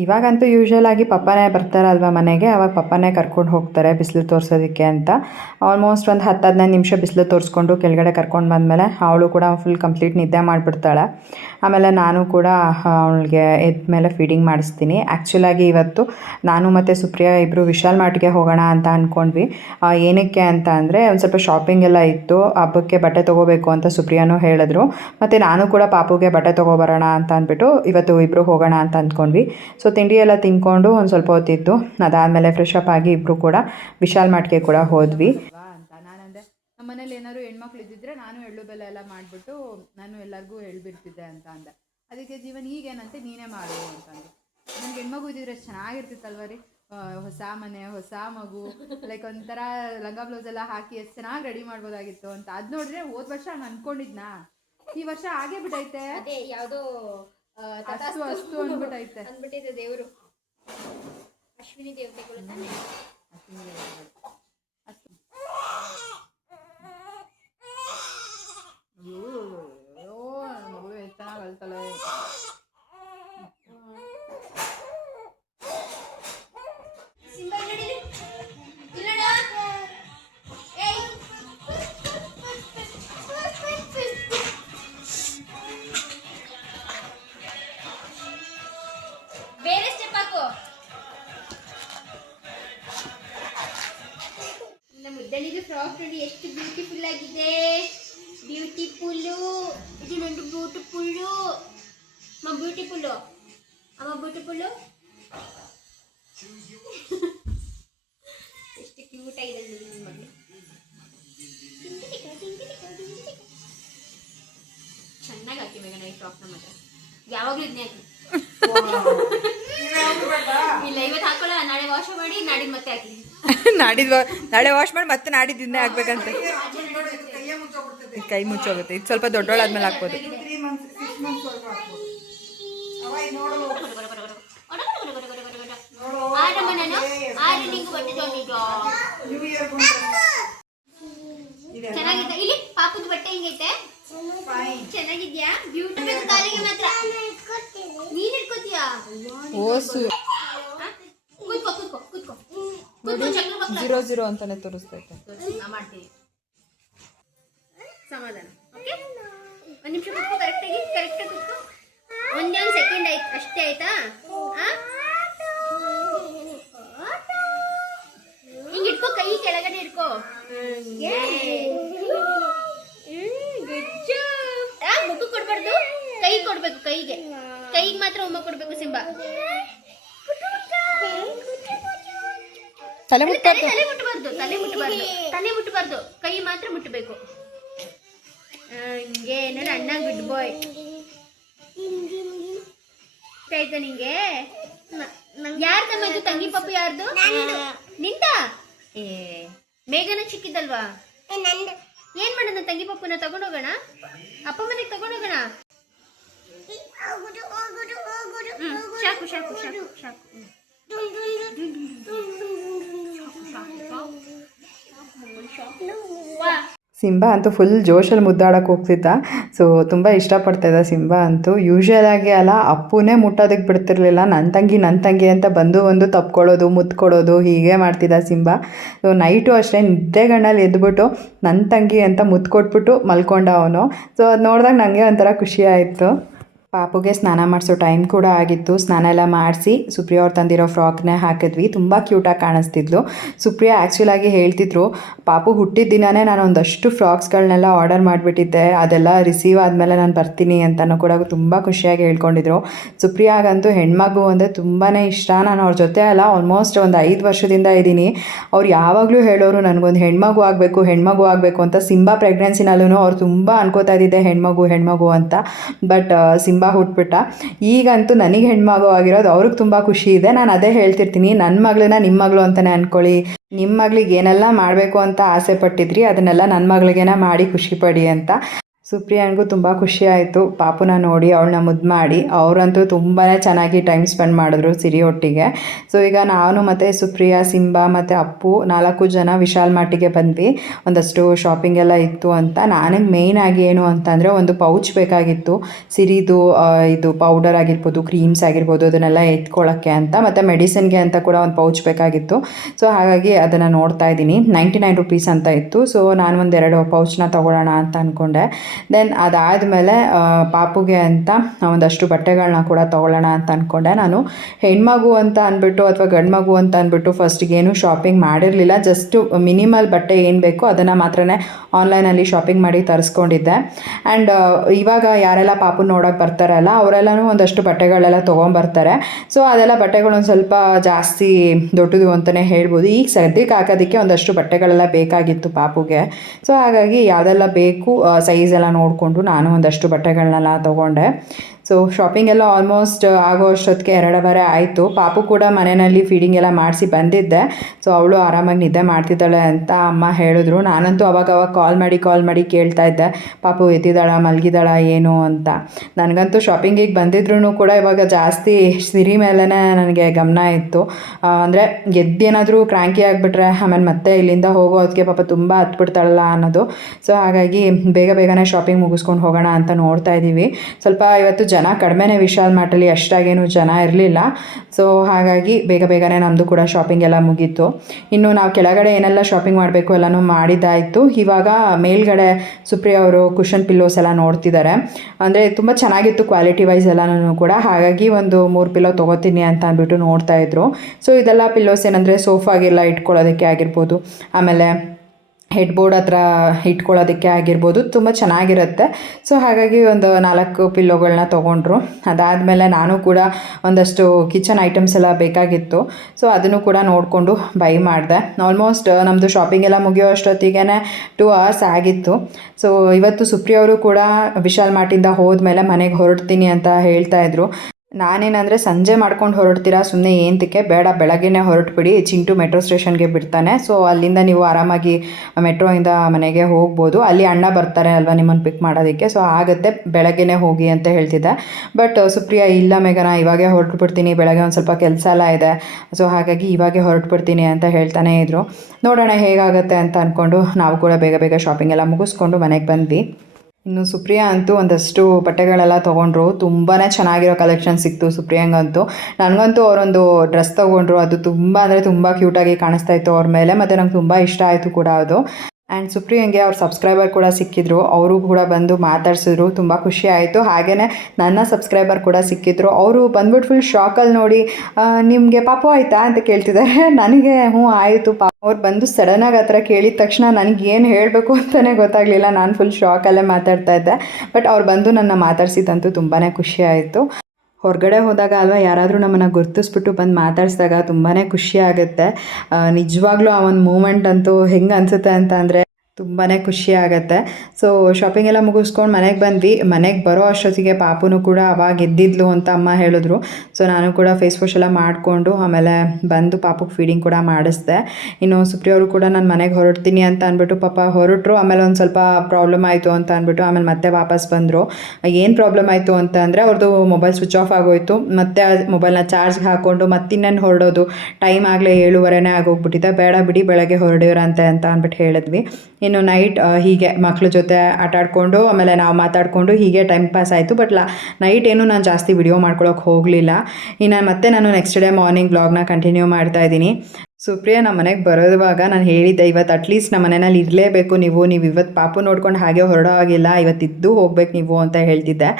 ಇವಾಗಂತೂ ಯೂಶ್ವಲ್ ಆಗಿ ಪಪ್ಪನೇ ಬರ್ತಾರಲ್ವ ಮನೆಗೆ, ಅವಾಗ ಪಪ್ಪನೇ ಕರ್ಕೊಂಡು ಹೋಗ್ತಾರೆ ಬಿಸಿಲು ತೋರಿಸೋದಕ್ಕೆ ಅಂತ. ಆಲ್ಮೋಸ್ಟ್ ಒಂದು 10-15 ನಿಮಿಷ ಬಿಸಿಲು ತೋರಿಸ್ಕೊಂಡು ಕೆಳಗಡೆ ಕರ್ಕೊಂಡು ಬಂದಮೇಲೆ ಅವಳು ಕೂಡ ಫುಲ್ ಕಂಪ್ಲೀಟ್ ನಿದ್ದೆ ಮಾಡಿಬಿಡ್ತಾಳೆ. ಆಮೇಲೆ ನಾನು ಕೂಡ ಅವಳಿಗೆ ಎದ್ದ ಮೇಲೆ ಫೀಡಿಂಗ್ ಮಾಡಿಸ್ತೀನಿ. ಆ್ಯಕ್ಚುಲಾಗಿ ಇವತ್ತು ನಾನು ಮತ್ತು ಸುಪ್ರಿಯಾ ಇಬ್ಬರು ವಿಶಾಲ್ ಮಾರ್ಟ್ಗೆ ಹೋಗೋಣ ಅಂತ ಅಂದ್ಕೊಂಡ್ವಿ. ಏನಕ್ಕೆ ಅಂತ ಅಂದರೆ ಒಂದು ಸ್ವಲ್ಪ ಶಾಪಿಂಗ್ ಎಲ್ಲ ಇತ್ತು, ಹಬ್ಬಕ್ಕೆ ಬಟ್ಟೆ ತೊಗೋಬೇಕು ಅಂತ ಸುಪ್ರಿಯಾನೂ ಹೇಳಿದ್ರು. ಮತ್ತು ನಾನು ಕೂಡ ಪಾಪುಗೆ ಬಟ್ಟೆ ತೊಗೊಬರೋಣ ಅಂತ ಅಂದ್ಬಿಟ್ಟು ಇವತ್ತು ಇಬ್ಬರು ಹೋಗೋಣ ಅಂತ ಅಂದ್ಕೊಂಡ್ವಿ. ಸೊ ತಿಂಡಿ ಎಲ್ಲ ತಿಂದ್ಕೊಂಡು ಒಂದು ಸ್ವಲ್ಪ ಹೊತ್ತಿದ್ದು ಅದಾದಮೇಲೆ ಫ್ರೆಶ್ ಅಪ್ ಆಗಿ ಇಬ್ಬರು ಕೂಡ ವಿಶಾಲ್ ಮಾರ್ಟ್ಗೆ ಕೂಡ ಹೋದ್ವಿ ಅಂತ. ನಾನಂದೆ ನಮ್ಮ ಮನೇಲಿ ಏನಾದ್ರು ಹೆಣ್ಮಕ್ಳು ಇದ್ದಿದ್ರೆ ನಾನು ಎಳ್ಳು ಬೆಲ್ಲ ಎಲ್ಲ ಮಾಡಿಬಿಟ್ಟು ನಾನು ಎಲ್ಲರಿಗೂ ಹೇಳ್ಬಿಡ್ತಿದ್ದೆ ಅಂತ ಅಂದೆ. ಅದಕ್ಕೆ ಜೀವನ್ ಈಗೇನಂತೆ ನೀನೇ ಮಾಡು ಅಂತಂದು. ನನಗೆ ಹೆಣ್ಮಗು ಇದ್ದಿದ್ರೆ ಎಷ್ಟು ಚೆನ್ನಾಗಿರ್ತಿತ್ತಲ್ವ ರೀ, ಹೊಸ ಮನೆ ಹೊಸ ಮಗು, ಲೈಕ್ ಒಂಥರ ಲಂಗ ಬ್ಲೌಸ್ ಎಲ್ಲ ಹಾಕಿ ಎಷ್ಟು ಚೆನ್ನಾಗಿ ರೆಡಿ ಮಾಡ್ಬೋದಾಗಿತ್ತು ಅಂತ. ಅದು ನೋಡಿದ್ರೆ ಹೋದ ವರ್ಷ ನಾನು ಅಂದ್ಕೊಂಡಿದ್ನಾ, ಈ ವರ್ಷ ಆಗೇ ಬಿಟ್ಟೈತೆ. ಅದೇ ಯಾವುದೋ ಅಷ್ಟು ಅಂದ್ಬಿಟ್ಟೈತೆ. ಅಂದ್ಬಿಟ್ಟಿದೆ ದೇವರು. ಅಶ್ವಿನಿ ದೇವತೆಗಳು ತಾನೆ. ಮಗು ಎಷ್ಟು ಚೆನ್ನಾಗಿ ಅಳ್ತಾಳೆ. ಬೇರೆ ಸ್ಟೆಪ್ ಹಾಕು. ನಮ್ಮ ಮುದ್ದಣಿದು ಫ್ರಾಕ್ ನೋಡಿ ಎಷ್ಟು ಬ್ಯೂಟಿಫುಲ್ ಆಗಿದೆ. ಬ್ಯೂಟಿಫುಲ್ಲು ಇದು ನಂದು ಬ್ಯೂಟಿಫುಲ್ಲು. ಅಮ್ಮ ಬ್ಯೂಟಿಫುಲ್ಲು, ಅಮ್ಮ ಬ್ಯೂಟಿಫುಲ್ಲು. ಎಷ್ಟು ಕ್ಯೂಟ್ ಆಗಿದೆ ನೋಡಿ ನಿಮ್ಮ ಮಗಳು. ಚೆನ್ನಾಗಿ ಹಾಕಿ ಮೇಘನ ಈ ಫ್ರಾಕ್. ನಮ್ಮ ಹತ್ರ ಯಾವಾಗಲೂ ಇದನ್ನೇ ಹಾಕಿ. ಇಲ್ಲ ಇವತ್ತು ಹಾಕೊಳ್ಳ, ನಾಳೆ ವಾಶ್ ಮಾಡಿ ನಾಡಿದ್ದು ಮತ್ತೆ ಹಾಕಿ. ನಾಳೆ ವಾಶ್ ಮಾಡಿ ಮತ್ತೆ ನಾಡಿದ್ದಿಂದೇ ಹಾಕ್ಬೇಕಂತೆ. ಕೈ ಮುಚ್ಚೋಗುತ್ತೆ. ಇದು ಸ್ವಲ್ಪ ದೊಡ್ಡೋಳಾದ್ಮೇಲೆ ಹಾಕ್ಬೋದು. ಚೆನ್ನಾಗಿದೆ. ಇಲ್ಲಿ ಪಾಪದ ಬಟ್ಟೆ ಹೆಂಗೈತೆ? ಚೆನ್ನಾಗಿದ್ಯಾ? ಬ್ಯೂಟಿಫುಲ್. ಕಾಲಿಗೆ ಮಾತ್ರ ನೀನ್ ಇಟ್ಕೋತೀಯಾ? ಓಸು ಕೂತ್ಕೋ ಕೂತ್ಕೋ ಕೂತ್ಕೋ. 0-0 ಅಂತಾನೆ ತೋರಿಸ್ತೈತೆ. ಮಾಡ್ತೀನಿ ಸಮಾಧಾನ. ಓಕೆ, ಒಂದು ನಿಮಿಷ ಕೂತ್ಕೋ. ಕರೆಕ್ಟಾಗಿ ಕೂತ್ಕೋ. ಒಂದೇ ಒಂದು ಸೆಕೆಂಡ್ ಆಯ್ತು ಅಷ್ಟೇ. ಆಯ್ತಾ? ಹಿಂಗೆ ಇಟ್ಕೋ, ಕೈ ಕೆಳಗಡೆ ಇಟ್ಕೋ. ಮುಖ ಕೊಡ್ಬಾರ್ದು, ಕೈ ಕೊಡ್ಬೇಕು. ಕೈಗೆ ಮಾತ್ರ ಉಮ್ಮ ಕೊಡ್ಬೇಕು. ಸಿಂಬಾ ತಲೆ ಮುಟ್ಟಬಾರ್ದು, ಕೈ ಮಾತ್ರ ಮುಟ್ಟಬೇಕು. ಹಿಂಗೆ ನೋಡಿ ಅಣ್ಣ ಗುಡ್ ಬಾಯ್. ಆಯ್ತಾ ನಿಂಗೆ? ಯಾರ್ ತಮ್ಮ ಇದು? ತಂಗಿ ಪಪ್ಪು ಯಾರ್ದು? ನಿಂದ? ಮೇಘನ ಚಿಕ್ಕಿದಲ್ವಾ? ಏನ್ ಮಾಡೋಣ? ತಂಗಿ ಪಪ್ಪುನ ತಗೊಂಡೋಗೋಣ, ಅಪ್ಪ ಮನೆಗೆ ತಗೊಂಡೋಗೋಣ. ಸಾಕು ಸಾಕು ಸಾಕು ಸಾಕು. ಸಿಂಬಾ ಅಂತೂ ಫುಲ್ ಜೋಶಲ್ಲಿ ಮುದ್ದಾಡಕ್ಕೆ ಹೋಗ್ತಿದ್ದ. ಸೊ ತುಂಬ ಇಷ್ಟಪಡ್ತಾಯಿದ್ದ ಸಿಂಬಾ ಅಂತೂ. ಯೂಶ್ವಲ್ ಆಗಿ ಅಲ್ಲ, ಅಪ್ಪುನೇ ಮುಟ್ಟೋದಕ್ಕೆ ಬಿಡ್ತಿರ್ಲಿಲ್ಲ. ನನ್ನ ತಂಗಿ ಅಂತ ಬಂದು ತಪ್ಕೊಳ್ಳೋದು, ಮುತ್ತು ಕೊಡೋದು, ಹೀಗೆ ಮಾಡ್ತಿದ್ದ ಸಿಂಬಾ. ಸೊ ನೈಟು ಅಷ್ಟೇ ನಿದ್ದೆಗಣ್ಣಲ್ಲಿ ಎದ್ಬಿಟ್ಟು ನನ್ನ ತಂಗಿ ಅಂತ ಮುತ್ತು ಕೊಟ್ಬಿಟ್ಟು ಮಲ್ಕೊಂಡ ಅವನು. ಸೊ ಅದು ನೋಡಿದಾಗ ನನಗೆ ಒಂಥರ ಖುಷಿ ಆಯಿತು. ಪಾಪುಗೆ ಸ್ನಾನ ಮಾಡಿಸೋ ಟೈಮ್ ಕೂಡ ಆಗಿತ್ತು. ಸ್ನಾನ ಎಲ್ಲ ಮಾಡಿಸಿ ಸುಪ್ರಿಯಾ ಅವ್ರು ತಂದಿರೋ ಫ್ರಾಕ್ನೇ ಹಾಕಿದ್ವಿ. ತುಂಬ ಕ್ಯೂಟಾಗಿ ಕಾಣಿಸ್ತಿದ್ಲು. ಸುಪ್ರಿಯಾ ಆ್ಯಕ್ಚುಲಾಗಿ ಹೇಳ್ತಿದ್ರು, ಪಾಪು ಹುಟ್ಟಿದ ದಿನವೇ ನಾನು ಒಂದಷ್ಟು ಫ್ರಾಕ್ಸ್ಗಳನ್ನೆಲ್ಲ ಆರ್ಡರ್ ಮಾಡಿಬಿಟ್ಟಿದ್ದೆ, ಅದೆಲ್ಲ ರಿಸೀವ್ ಆದಮೇಲೆ ನಾನು ಬರ್ತೀನಿ ಅಂತಲೂ ಕೂಡ ತುಂಬ ಖುಷಿಯಾಗಿ ಹೇಳ್ಕೊಂಡಿದ್ರು. ಸುಪ್ರಿಯಾಗಂತೂ ಹೆಣ್ಮಗು ಅಂದರೆ ತುಂಬಾ ಇಷ್ಟ. ನಾನು ಅವ್ರ ಜೊತೆ ಅಲ್ಲ ಆಲ್ಮೋಸ್ಟ್ ಒಂದು 5 ವರ್ಷದಿಂದ ಇದ್ದೀನಿ. ಅವ್ರು ಯಾವಾಗಲೂ ಹೇಳೋರು ನನಗೊಂದು ಹೆಣ್ಮಗು ಆಗಬೇಕು ಅಂತ. ಸಿಂಬಾ ಪ್ರೆಗ್ನೆನ್ಸಿನಲ್ಲೂ ಅವ್ರು ತುಂಬ ಅನ್ಕೋತಾ ಇದ್ದಿದ್ದೆ ಹೆಣ್ಮಗು ಅಂತ. ಬಟ್ ಸಿಂಬಾ ಹುಟ್ಬಿಟ್ಟ. ಈಗಂತೂ ನನಗೆ ಹೆಣ್ಮಗು ಆಗಿರೋದು ಅವ್ರಿಗೆ ತುಂಬ ಖುಷಿ ಇದೆ. ನಾನು ಅದೇ ಹೇಳ್ತಿರ್ತೀನಿ, ನನ್ನ ಮಗಳನ್ನ ನಿಮ್ಮ ಮಗಳು ಅಂತಲೇ ಅಂದ್ಕೊಳ್ಳಿ. ನಿಮ್ಮ ಮಗಳಿಗೆ ಏನೆಲ್ಲ ಮಾಡಬೇಕು ಅಂತ ಆಸೆ ಪಟ್ಟಿದ್ರಿ ಅದನ್ನೆಲ್ಲ ನನ್ನ ಮಗಳಿಗೇನ ಮಾಡಿ ಖುಷಿಪಡಿ ಅಂತ. ಸುಪ್ರಿಯಾನ್ಗೂ ತುಂಬ ಖುಷಿ ಆಯಿತು ಪಾಪುನ ನೋಡಿ, ಅವಳನ್ನ ಮುದ್ದು ಮಾಡಿ. ಅವರಂತೂ ತುಂಬಾ ಚೆನ್ನಾಗಿ ಟೈಮ್ ಸ್ಪೆಂಡ್ ಮಾಡಿದ್ರು ಸಿರಿ ಒಟ್ಟಿಗೆ. ಸೊ ಈಗ ನಾನು ಮತ್ತು ಸುಪ್ರಿಯಾ, ಸಿಂಬಾ ಮತ್ತು ಅಪ್ಪು 4 ಜನ ವಿಶಾಲ್ ಮಾರ್ಟಿಗೆ ಬಂದ್ವಿ. ಒಂದಷ್ಟು ಶಾಪಿಂಗ್ ಎಲ್ಲ ಇತ್ತು ಅಂತ. ನನಗೆ ಮೇಯ್ನಾಗಿ ಏನು ಅಂತಂದರೆ ಒಂದು ಪೌಚ್ ಬೇಕಾಗಿತ್ತು ಸಿರಿದು, ಇದು ಪೌಡರ್ ಆಗಿರ್ಬೋದು, ಕ್ರೀಮ್ಸ್ ಆಗಿರ್ಬೋದು, ಅದನ್ನೆಲ್ಲ ಎತ್ಕೊಳ್ಳೋಕ್ಕೆ ಅಂತ. ಮತ್ತು ಮೆಡಿಸಿನ್ಗೆ ಅಂತ ಕೂಡ ಒಂದು ಪೌಚ್ ಬೇಕಾಗಿತ್ತು. ಸೊ ಹಾಗಾಗಿ ಅದನ್ನು ನೋಡ್ತಾ ಇದ್ದೀನಿ. 99 ರುಪೀಸ್ ಅಂತ ಇತ್ತು. ಸೊ ನಾನು ಒಂದೆರಡು ಪೌಚ್ನ ತೊಗೊಳ್ಳೋಣ ಅಂತ ಅಂದ್ಕೊಂಡೆ. ದೆನ್ ಅದಾದಮೇಲೆ ಪಾಪುಗೆ ಅಂತ ಒಂದಷ್ಟು ಬಟ್ಟೆಗಳನ್ನ ಕೂಡ ತೊಗೊಳ್ಳೋಣ ಅಂತ ಅಂದ್ಕೊಂಡೆ. ನಾನು ಹೆಣ್ಮಗು ಅಂತ ಅಂದ್ಬಿಟ್ಟು ಅಥವಾ ಗಂಡು ಮಗು ಅಂತ ಅಂದ್ಬಿಟ್ಟು ಫಸ್ಟಿಗೇನು ಶಾಪಿಂಗ್ ಮಾಡಿರಲಿಲ್ಲ. ಜಸ್ಟು ಮಿನಿಮಲ್ ಬಟ್ಟೆ ಏನು ಬೇಕೋ ಅದನ್ನು ಮಾತ್ರನೇ ಆನ್ಲೈನಲ್ಲಿ ಶಾಪಿಂಗ್ ಮಾಡಿ ತರಿಸ್ಕೊಂಡಿದ್ದೆ. ಆ್ಯಂಡ್ ಇವಾಗ ಯಾರೆಲ್ಲ ಪಾಪು ನೋಡೋಕೆ ಬರ್ತಾರಲ್ಲ ಅವರೆಲ್ಲನೂ ಒಂದಷ್ಟು ಬಟ್ಟೆಗಳೆಲ್ಲ ತೊಗೊಂಬರ್ತಾರೆ. ಸೊ ಅದೆಲ್ಲ ಬಟ್ಟೆಗಳು ಒಂದು ಸ್ವಲ್ಪ ಜಾಸ್ತಿ ದೊಡ್ಡದು ಅಂತಲೇ ಹೇಳ್ಬೋದು. ಈಗ ಸದ್ಯಕ್ಕೆ ಹಾಕೋದಕ್ಕೆ ಒಂದಷ್ಟು ಬಟ್ಟೆಗಳೆಲ್ಲ ಬೇಕಾಗಿತ್ತು ಪಾಪುಗೆ. ಸೊ ಹಾಗಾಗಿ ಯಾವುದೆಲ್ಲ ಬೇಕು ಸೈಜ್ ಎಲ್ಲ ನೋಡಿಕೊಂಡು ನಾನು ಒಂದಷ್ಟು ಬಟ್ಟೆಗಳನ್ನೆಲ್ಲ ತೊಗೊಂಡೆ. ಸೊ ಶಾಪಿಂಗ್ ಎಲ್ಲ ಆಲ್ಮೋಸ್ಟ್ ಆಗೋ ಅಷ್ಟೊತ್ತಿಗೆ 2:15 ಆಯಿತು. ಪಾಪು ಕೂಡ ಮನೆಯಲ್ಲಿ ಫೀಡಿಂಗ್ ಎಲ್ಲ ಮಾಡಿಸಿ ಬಂದಿದ್ದೆ. ಸೊ ಅವಳು ಆರಾಮಾಗಿ ನಿದ್ದೆ ಮಾಡ್ತಿದ್ದಾಳೆ ಅಂತ ಅಮ್ಮ ಹೇಳಿದ್ರು. ನಾನಂತೂ ಅವಾಗ ಕಾಲ್ ಮಾಡಿ ಕೇಳ್ತಾ ಇದ್ದೆ, ಪಾಪು ಎದ್ದಿದ್ದಾಳ, ಮಲಗಿದ್ದಾಳ ಏನು ಅಂತ. ನನಗಂತೂ ಶಾಪಿಂಗಿಗೆ ಬಂದಿದ್ರು ಕೂಡ ಇವಾಗ ಜಾಸ್ತಿ ಸಿರಿ ಮೇಲೇ ನನಗೆ ಗಮನ ಇತ್ತು. ಅಂದರೆ ಎದ್ದೇನಾದರೂ ಕ್ರ್ಯಾಂಕಿ ಆಗಿಬಿಟ್ರೆ ಆಮೇಲೆ ಮತ್ತೆ ಇಲ್ಲಿಂದ ಹೋಗೋ ಅದಕ್ಕೆ ಪಾಪ ತುಂಬ ಹತ್ಬಿಡ್ತಾಳಲ್ಲ ಅನ್ನೋದು. ಸೊ ಹಾಗಾಗಿ ಬೇಗನೆ ಶಾಪಿಂಗ್ ಮುಗಿಸ್ಕೊಂಡು ಹೋಗೋಣ ಅಂತ ನೋಡ್ತಾ ಇದ್ದೀವಿ. ಸ್ವಲ್ಪ ಇವತ್ತು ಜನ ಕಡಿಮೆನೇ ವಿಶಾಲ್ ಮಾರ್ಟಲ್ಲಿ, ಅಷ್ಟಾಗೇನು ಜನ ಇರಲಿಲ್ಲ. ಸೊ ಹಾಗಾಗಿ ಬೇಗನೆ ನಮ್ಮದು ಕೂಡ ಶಾಪಿಂಗ್ ಎಲ್ಲ ಮುಗೀತು. ಇನ್ನು ನಾವು ಕೆಳಗಡೆ ಏನೆಲ್ಲ ಶಾಪಿಂಗ್ ಮಾಡಬೇಕು ಎಲ್ಲನೂ ಮಾಡಿದ್ದಾಯಿತು. ಇವಾಗ ಮೇಲ್ಗಡೆ ಸುಪ್ರಿಯಾ ಅವರು ಕುಷನ್ ಪಿಲ್ಲೋಸ್ ಎಲ್ಲ ನೋಡ್ತಿದ್ದಾರೆ. ಅಂದರೆ ತುಂಬ ಚೆನ್ನಾಗಿತ್ತು ಕ್ವಾಲಿಟಿ ವೈಸ್ ಎಲ್ಲನೂ ಕೂಡ. ಹಾಗಾಗಿ ಒಂದು 3 ಪಿಲ್ಲೋ ತೊಗೋತೀನಿ ಅಂತ ಅಂದ್ಬಿಟ್ಟು ನೋಡ್ತಾಯಿದ್ರು. ಸೊ ಇದೆಲ್ಲ ಪಿಲ್ಲೋಸ್ ಏನಂದರೆ ಸೋಫಾಗೆಲ್ಲ ಇಟ್ಕೊಳ್ಳೋದಕ್ಕೆ ಆಗಿರ್ಬೋದು, ಆಮೇಲೆ ಹೆಡ್ ಬೋರ್ಡ್ ಹತ್ರ ಇಟ್ಕೊಳ್ಳೋದಕ್ಕೆ ಆಗಿರ್ಬೋದು, ತುಂಬ ಚೆನ್ನಾಗಿರುತ್ತೆ. ಸೊ ಹಾಗಾಗಿ ಒಂದು 4 ಪಿಲ್ಲೋಗಳನ್ನ ತೊಗೊಂಡ್ರು. ಅದಾದಮೇಲೆ ನಾನು ಕೂಡ ಒಂದಷ್ಟು ಕಿಚನ್ ಐಟಮ್ಸ್ ಎಲ್ಲ ಬೇಕಾಗಿತ್ತು. ಸೊ ಅದನ್ನು ಕೂಡ ನೋಡಿಕೊಂಡು ಬೈ ಮಾಡಿದೆ. ಆಲ್ಮೋಸ್ಟ್ ನಮ್ಮದು ಶಾಪಿಂಗ್ ಎಲ್ಲ ಮುಗಿಯೋ ಅಷ್ಟೊತ್ತಿಗೆ 2 hours ಆಗಿತ್ತು. ಸೊ ಇವತ್ತು ಸುಪ್ರಿಯಾ ಅವರು ಕೂಡ ವಿಶಾಲ್ ಮಾರ್ಟಿಂದ ಹೋದ್ಮೇಲೆ ಮನೆಗೆ ಹೊರಡ್ತೀನಿ ಅಂತ ಹೇಳ್ತಾಯಿದ್ರು. ನಾನೇನಂದರೆ ಸಂಜೆ ಮಾಡ್ಕೊಂಡು ಹೊರಡ್ತೀರಾ, ಸುಮ್ಮನೆ ಏನಕ್ಕೆ ಬೇಡ, ಬೆಳಗ್ಗೆನೇ ಹೊರಟ್ಬಿಡಿ, ಚಿಂಟು ಮೆಟ್ರೋ ಸ್ಟೇಷನ್ಗೆ ಬಿಡ್ತಾನೆ. ಸೊ ಅಲ್ಲಿಂದ ನೀವು ಆರಾಮಾಗಿ ಮೆಟ್ರೋಯಿಂದ ಮನೆಗೆ ಹೋಗ್ಬೋದು, ಅಲ್ಲಿ ಅಣ್ಣ ಬರ್ತಾರೆ ಅಲ್ವಾ ನಿಮ್ಮನ್ನು ಪಿಕ್ ಮಾಡೋದಕ್ಕೆ. ಸೊ ಆಗುತ್ತೆ, ಬೆಳಗ್ಗೆನೇ ಹೋಗಿ ಅಂತ ಹೇಳ್ತಿದ್ದೆ. ಬಟ್ ಸುಪ್ರಿಯಾ ಇಲ್ಲ ಮೇಘನಾ, ಇವಾಗೇ ಹೊರಟ್ಬಿಡ್ತೀನಿ, ಬೆಳಗ್ಗೆ ಒಂದು ಸ್ವಲ್ಪ ಕೆಲಸ ಎಲ್ಲ ಇದೆ, ಸೊ ಹಾಗಾಗಿ ಇವಾಗೇ ಹೊರಟ್ಬಿಡ್ತೀನಿ ಅಂತ ಹೇಳ್ತಾನೇ ಇದ್ದರು. ನೋಡೋಣ ಹೇಗಾಗುತ್ತೆ ಅಂತ ಅಂದ್ಕೊಂಡು ನಾವು ಕೂಡ ಬೇಗ ಶಾಪಿಂಗ್ ಎಲ್ಲ ಮುಗಿಸ್ಕೊಂಡು ಮನೆಗೆ ಬಂದ್ವಿ. ಇನ್ನು ಸುಪ್ರಿಯಾ ಅಂತೂ ಒಂದಷ್ಟು ಬಟ್ಟೆಗಳೆಲ್ಲ ತೊಗೊಂಡ್ರು. ತುಂಬಾ ಚೆನ್ನಾಗಿರೋ ಕಲೆಕ್ಷನ್ ಸಿಕ್ತು ಸುಪ್ರಿಯಾಂಗಂತೂ. ನನಗಂತೂ ಅವರೊಂದು ಡ್ರೆಸ್ ತೊಗೊಂಡ್ರು, ಅದು ತುಂಬ ಅಂದರೆ ತುಂಬ ಕ್ಯೂಟಾಗಿ ಕಾಣಿಸ್ತಾ ಇತ್ತು ಅವ್ರ ಮೇಲೆ. ಮತ್ತು ನಂಗೆ ತುಂಬ ಇಷ್ಟ ಆಯಿತು ಕೂಡ ಅದು. ಆ್ಯಂಡ್ ಸುಪ್ರಿಯಂಗೆ ಅವ್ರ ಸಬ್ಸ್ಕ್ರೈಬರ್ ಕೂಡ ಸಿಕ್ಕಿದ್ರು, ಅವರು ಕೂಡ ಬಂದು ಮಾತಾಡ್ಸಿದ್ರು, ತುಂಬ ಖುಷಿ ಆಯಿತು. ಹಾಗೆಯೇ ನನ್ನ ಸಬ್ಸ್ಕ್ರೈಬರ್ ಕೂಡ ಸಿಕ್ಕಿದ್ರು. ಅವರು ಬಂದ್ಬಿಟ್ಟು ಫುಲ್ ಶಾಕಲ್ಲಿ ನೋಡಿ, ನಿಮಗೆ ಪಾಪು ಆಯಿತಾ ಅಂತ ಕೇಳ್ತಿದ್ದಾರೆ. ನನಗೆ ಹ್ಞೂ ಆಯಿತು ಅವ್ರು ಬಂದು ಸಡನ್ನಾಗಿ ಆ ಥರ ಕೇಳಿದ ತಕ್ಷಣ ನನಗೇನು ಹೇಳಬೇಕು ಅಂತಲೇ ಗೊತ್ತಾಗಲಿಲ್ಲ. ನಾನು ಫುಲ್ ಶಾಕಲ್ಲೇ ಮಾತಾಡ್ತಾ ಇದ್ದೆ. ಬಟ್ ಅವ್ರು ಬಂದು ನನ್ನ ಮಾತಾಡ್ಸಿದಂತೂ ತುಂಬಾ ಖುಷಿ ಆಯಿತು. ಹೊರಗಡೆ ಹೋದಾಗ ಅಲ್ವಾ ಯಾರಾದರೂ ನಮ್ಮನ್ನು ಗುರ್ತಿಸ್ಬಿಟ್ಟು ಬಂದು ಮಾತಾಡಿಸಿದಾಗ ತುಂಬಾ ಖುಷಿ ಆಗುತ್ತೆ. ನಿಜವಾಗ್ಲೂ ಆ ಒಂದು ಮೂಮೆಂಟ್ ಅಂತೂ ಹೆಂಗೆ ಅನಿಸುತ್ತೆ ಅಂತ ಅಂದರೆ ತುಂಬಾ ಖುಷಿ ಆಗುತ್ತೆ. ಸೊ ಶಾಪಿಂಗ್ ಎಲ್ಲ ಮುಗಿಸ್ಕೊಂಡು ಮನೆಗೆ ಬಂದ್ವಿ. ಮನೆಗೆ ಬರೋ ಅಷ್ಟೊತ್ತಿಗೆ ಪಾಪುನು ಕೂಡ ಅವಾಗ ಎದ್ದಿದ್ಲು ಅಂತ ಅಮ್ಮ ಹೇಳಿದ್ರು. ಸೊ ನಾನು ಕೂಡ ಫೇಸ್ ವಾಶ್ ಎಲ್ಲ ಮಾಡಿಕೊಂಡು ಆಮೇಲೆ ಬಂದು ಪಾಪುಗೆ ಫೀಡಿಂಗ್ ಕೂಡ ಮಾಡಿಸ್ದೆ. ಇನ್ನು ಸುಪ್ರಿಯವರು ಕೂಡ ನಾನು ಮನೆಗೆ ಹೊರಡ್ತೀನಿ ಅಂತ ಅಂದ್ಬಿಟ್ಟು ಪಾಪ ಹೊರಟರು. ಆಮೇಲೆ ಒಂದು ಸ್ವಲ್ಪ ಪ್ರಾಬ್ಲಮ್ ಆಯಿತು ಅಂತ ಅಂದ್ಬಿಟ್ಟು ಆಮೇಲೆ ಮತ್ತೆ ವಾಪಸ್ ಬಂದರು. ಏನು ಪ್ರಾಬ್ಲಮ್ ಆಯಿತು ಅಂತ ಅಂದರೆ ಅವ್ರದ್ದು ಮೊಬೈಲ್ ಸ್ವಿಚ್ ಆಫ್ ಆಗೋಯಿತು. ಮತ್ತೆ ಆ ಮೊಬೈಲ್ನ ಚಾರ್ಜ್ಗೆ ಹಾಕ್ಕೊಂಡು ಮತ್ತಿನ್ನೇನು ಹೊರಡೋದು, ಟೈಮ್ ಆಗಲೇ 7:15 ಆಗೋಗ್ಬಿಟ್ಟಿದೆ. ಬೇಡ ಬಿಡಿ, ಬೆಳಗ್ಗೆ ಹೊರಡಿವ್ರಂತೆ ಅಂತ ಅಂದ್ಬಿಟ್ಟು ಹೇಳಿದ್ವಿ. ಇನ್ನು ನೈಟ್ ಹೀಗೆ ಮಕ್ಳ ಜೊತೆ ಆಟಾಡಿಕೊಂಡು ಆಮೇಲೆ ನಾವು ಮಾತಾಡಿಕೊಂಡು ಹೀಗೆ ಟೈಮ್ ಪಾಸ್ ಆಯಿತು. ಬಟ್ ನೈಟ್ ಏನು ನಾನು ಜಾಸ್ತಿ ವಿಡಿಯೋ ಮಾಡ್ಕೊಳ್ಳೋಕೆ ಹೋಗಲಿಲ್ಲ. ಇನ್ನು ಮತ್ತೆ ನಾನು ನೆಕ್ಸ್ಟ್ ಡೇ ಮಾರ್ನಿಂಗ್ ವ್ಲಾಗ್ನ ಕಂಟಿನ್ಯೂ ಮಾಡ್ತಾಯಿದ್ದೀನಿ. ಸುಪ್ರಿಯಾ ನಮ್ಮ ಮನೆಗೆ ಬರೋದುವಾಗ ನಾನು ಹೇಳಿದ್ದೆ, ಇವತ್ತು ಅಟ್ಲೀಸ್ಟ್ ನಮ್ಮ ಮನೆಯಲ್ಲಿ ಇರಲೇಬೇಕು ನೀವು ಇವತ್ತು ಪಾಪು ನೋಡ್ಕೊಂಡು ಹಾಗೆ ಹೊರಡೋ ಆಗಿಲ್ಲ, ಇವತ್ತಿದ್ದು ಹೋಗ್ಬೇಕು ನೀವು ಅಂತ ಹೇಳ್ತಿದ್ದೆ.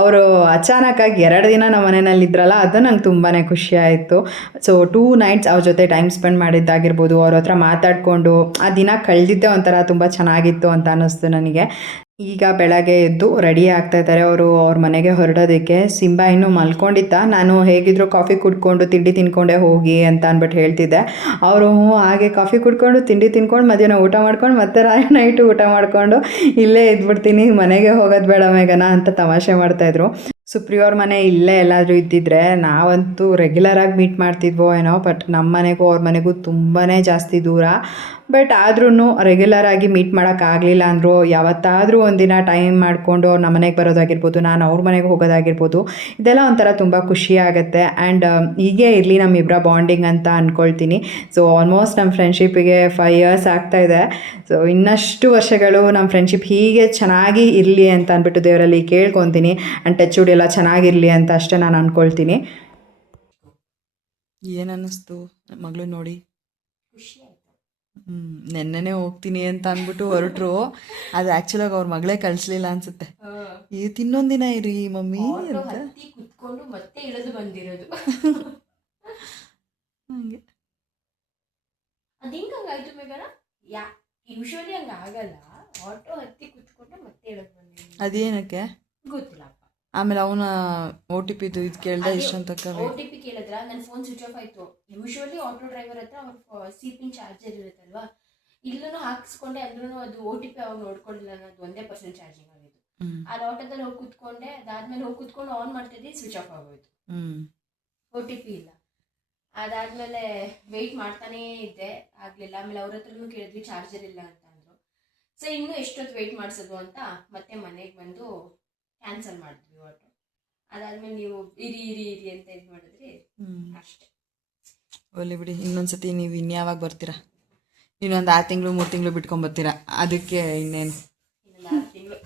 ಅವರು ಅಚಾನಕ್ಕಾಗಿ 2 ದಿನ ನಮ್ಮ ಮನೆಯಲ್ಲಿ ಇದ್ರಲ್ಲ, ಅದು ನಂಗೆ ತುಂಬಾ ಖುಷಿ ಆಯಿತು. ಸೊ 2 nights ಅವ್ರ ಜೊತೆ ಟೈಮ್ ಸ್ಪೆಂಡ್ ಮಾಡಿದ್ದಾಗಿರ್ಬೋದು, ಅವ್ರ ಹತ್ರ ಮಾತಾಡಿಕೊಂಡು ಆ ದಿನ ಕಳೆದಿದ್ದೆ ಒಂಥರ ತುಂಬ ಚೆನ್ನಾಗಿತ್ತು ಅಂತ ಅನ್ನಿಸ್ತು ನನಗೆ. ಈಗ ಬೆಳಗ್ಗೆ ಎದ್ದು ರೆಡಿ ಆಗ್ತಾ ಇದ್ದಾರೆ ಅವರು ಅವ್ರ ಮನೆಗೆ ಹೊರಡೋದಕ್ಕೆ. ಸಿಂಬಾ ಇನ್ನೂ ಮಲ್ಕೊಂಡಿದ್ದ. ನಾನು ಹೇಗಿದ್ರು ಕಾಫಿ ಕುಡ್ಕೊಂಡು ತಿಂಡಿ ತಿನ್ಕೊಂಡೆ ಹೋಗಿ ಅಂತ ಅಂದ್ಬಿಟ್ಟು ಹೇಳ್ತಿದ್ದೆ. ಅವರು ಹಾಗೆ ಕಾಫಿ ಕುಡ್ಕೊಂಡು ತಿಂಡಿ ತಿನ್ಕೊಂಡು ಮಧ್ಯಾಹ್ನ ಊಟ ಮಾಡ್ಕೊಂಡು ಮತ್ತೆ ನೈಟು ಊಟ ಮಾಡಿಕೊಂಡು ಇಲ್ಲೇ ಇದ್ಬಿಡ್ತೀನಿ, ಮನೆಗೆ ಹೋಗೋದು ಬೇಡ ಮೇಘನಾ ಅಂತ ತಮಾಷೆ ಮಾಡ್ತಾಯಿದ್ರು. ಸುಪ್ರಿಯವ್ರ ಮನೆ ಇಲ್ಲೇ ಎಲ್ಲಾದರೂ ಇದ್ದಿದ್ರೆ ನಾವಂತೂ ರೆಗ್ಯುಲರಾಗಿ ಮೀಟ್ ಮಾಡ್ತಿದ್ವೋ ಏನೋ. ಬಟ್ ನಮ್ಮ ಮನೆಗೂ ಅವ್ರ ಮನೆಗೂ ತುಂಬಾ ಜಾಸ್ತಿ ದೂರ. ಬಟ್ ಆದ್ರೂ ರೆಗ್ಯುಲರ್ ಆಗಿ ಮೀಟ್ ಮಾಡೋಕ್ಕಾಗಲಿಲ್ಲ ಅಂದರು ಯಾವತ್ತಾದರೂ ಒಂದಿನ ಟೈಮ್ ಮಾಡಿಕೊಂಡು ಅವ್ರು ನಮ್ಮ ಮನೆಗೆ ಬರೋದಾಗಿರ್ಬೋದು, ನಾನು ಅವ್ರ ಮನೆಗೆ ಹೋಗೋದಾಗಿರ್ಬೋದು, ಇದೆಲ್ಲ ಒಂಥರ ತುಂಬ ಖುಷಿ ಆಗುತ್ತೆ. ಆ್ಯಂಡ್ ಹೀಗೆ ಇರಲಿ ನಮ್ಮಿಬ್ಬರ ಬಾಂಡಿಂಗ್ ಅಂತ ಅಂದ್ಕೊಳ್ತೀನಿ. ಸೊ ಆಲ್ಮೋಸ್ಟ್ ನಮ್ಮ ಫ್ರೆಂಡ್ಶಿಪ್ಪಿಗೆ 5 ಇಯರ್ಸ್ ಆಗ್ತಾಯಿದೆ. ಸೊ ಇನ್ನಷ್ಟು ವರ್ಷಗಳು ನಮ್ಮ ಫ್ರೆಂಡ್ಶಿಪ್ ಹೀಗೆ ಚೆನ್ನಾಗಿ ಇರಲಿ ಅಂತ ಅಂದ್ಬಿಟ್ಟು ದೇವರಲ್ಲಿ ಕೇಳ್ಕೊತೀನಿ. ಆ್ಯಂಡ್ ಟಚ್ ವುಡ್ ಎಲ್ಲ ಚೆನ್ನಾಗಿರಲಿ ಅಂತ ಅಷ್ಟೇ ನಾನು ಅಂದ್ಕೊಳ್ತೀನಿ. ಏನು ಅನ್ನಿಸ್ತು ಮಗಳು ನೋಡಿ? ಖುಷಿ ಆಯ್ತು. ನೆನ್ನೆನೇ ಹೋಗ್ತೀನಿ ಅಂತ ಅಂದ್ಬಿಟ್ಟು ಹೊರಟ್ರು. ಅದು ಆ್ಯಕ್ಚುಲಾಗಿ ಅವ್ರ ಮಗಳೇ ಕಳಿಸ್ಲಿಲ್ಲ ಅನ್ಸುತ್ತೆ. ಇವತ್ತು ಇನ್ನೊಂದಿನ ಇರಿ ಮಮ್ಮಿ ಆಟೋ ಅಂತ. ಹತ್ತಿ ಕುತ್ಕೊಂಡು ಮತ್ತೆ ಇಳಿದು ಬಂದಿರೋದು. ಹಂಗೆ ಅದು ಹೆಂಗೆ ಹಂಗಾಯ್ತು ಮೇಘನ? ಯೂಶ್ವಲಿ ಹಂಗೆ ಆಗಲ್ಲ. ಆಟೋ ಹತ್ತಿ ಕುತ್ಕೊಂಡು ಮತ್ತೆ ಇಳಿದು ಬಂದಿರೋದು. ಅದೇನಕ್ಕೆ ಗೊತ್ತಿಲ್ಲಪ್ಪ. ಆಮೇಲೆ ಅವನ OTP ಇದು ಕೇಳ್ದೆ ಇಷ್ಟಂತ OTP ಕೇಳಿದ್ರ ನನ್ನ ಫೋನ್ ಸ್ವಿಚ್ ಆಫ್ ಆಯ್ತು. ಯೂಶ್ವಲಿ ಆಟೋ ಡ್ರೈವರ್ ಹತ್ರ ಅವ್ರ ಸಿಪಿನ್ ಚಾರ್ಜರ್ ಇರುತ್ತಲ್ವಾ, ಇಲ್ಲೂ ಹಾಕಿಸ್ಕೊಂಡೆ ಅಂದ್ರೂ ಅದು OTP ಅವಾಗ ನೋಡ್ಕೊಂಡಿಲ್ಲ. ಅನ್ನೋದು 1% ಚಾರ್ಜಿಂಗ್ ಆಗಿತ್ತು. ಆ ಆಟೋದಲ್ಲಿ ಹೋಗಿ ಕುತ್ಕೊಂಡೆ. ಅದಾದ್ಮೇಲೆ ಹೋಗಿ ಕುತ್ಕೊಂಡು ಆನ್ ಮಾಡ್ತಿದ್ದೆ, ಸ್ವಿಚ್ ಆಫ್ ಆಗೋಯ್ತು. OTP ಇಲ್ಲ. ಅದಾದ್ಮೇಲೆ ವೆಯ್ಟ್ ಮಾಡ್ತಾನೇ ಇದ್ದೆ, ಆಗ್ಲಿಲ್ಲ. ಆಮೇಲೆ ಅವ್ರ ಹತ್ರನೂ ಕೇಳಿದ್ವಿ, ಚಾರ್ಜರ್ ಇಲ್ಲ ಅಂತ ಅಂದ್ರು. ಸೊ ಇನ್ನೂ ಎಷ್ಟೊತ್ತು ವೆಯ್ಟ್ ಮಾಡಿಸೋದು ಅಂತ ಮತ್ತೆ ಮನೆಗೆ ಬಂದು ಕ್ಯಾನ್ಸಲ್ ಮಾಡಿದ್ವಿ ಆಟೋ. ಅದಾದ್ಮೇಲೆ ನೀವು ಇರಿ ಇರಿ ಇರಿ ಅಂತ ಇದು ಮಾಡಿದ್ರಿ ಅಷ್ಟೇ. ಒಳ್ಳೆ ಬಿಡಿ. ಇನ್ನೊಂದ್ಸತಿ ನೀವು ಇನ್ಯಾವಾಗ ಬರ್ತೀರಾ? ಇನ್ನೊಂದು 6 ತಿಂಗಳು 3 ತಿಂಗಳು ಬಿಟ್ಕೊಂಬರ್ತೀರಾ? ಅದಕ್ಕೆ ಇನ್ನೇನು ಇನ್ನೊಂದು 6 ತಿಂಗಳು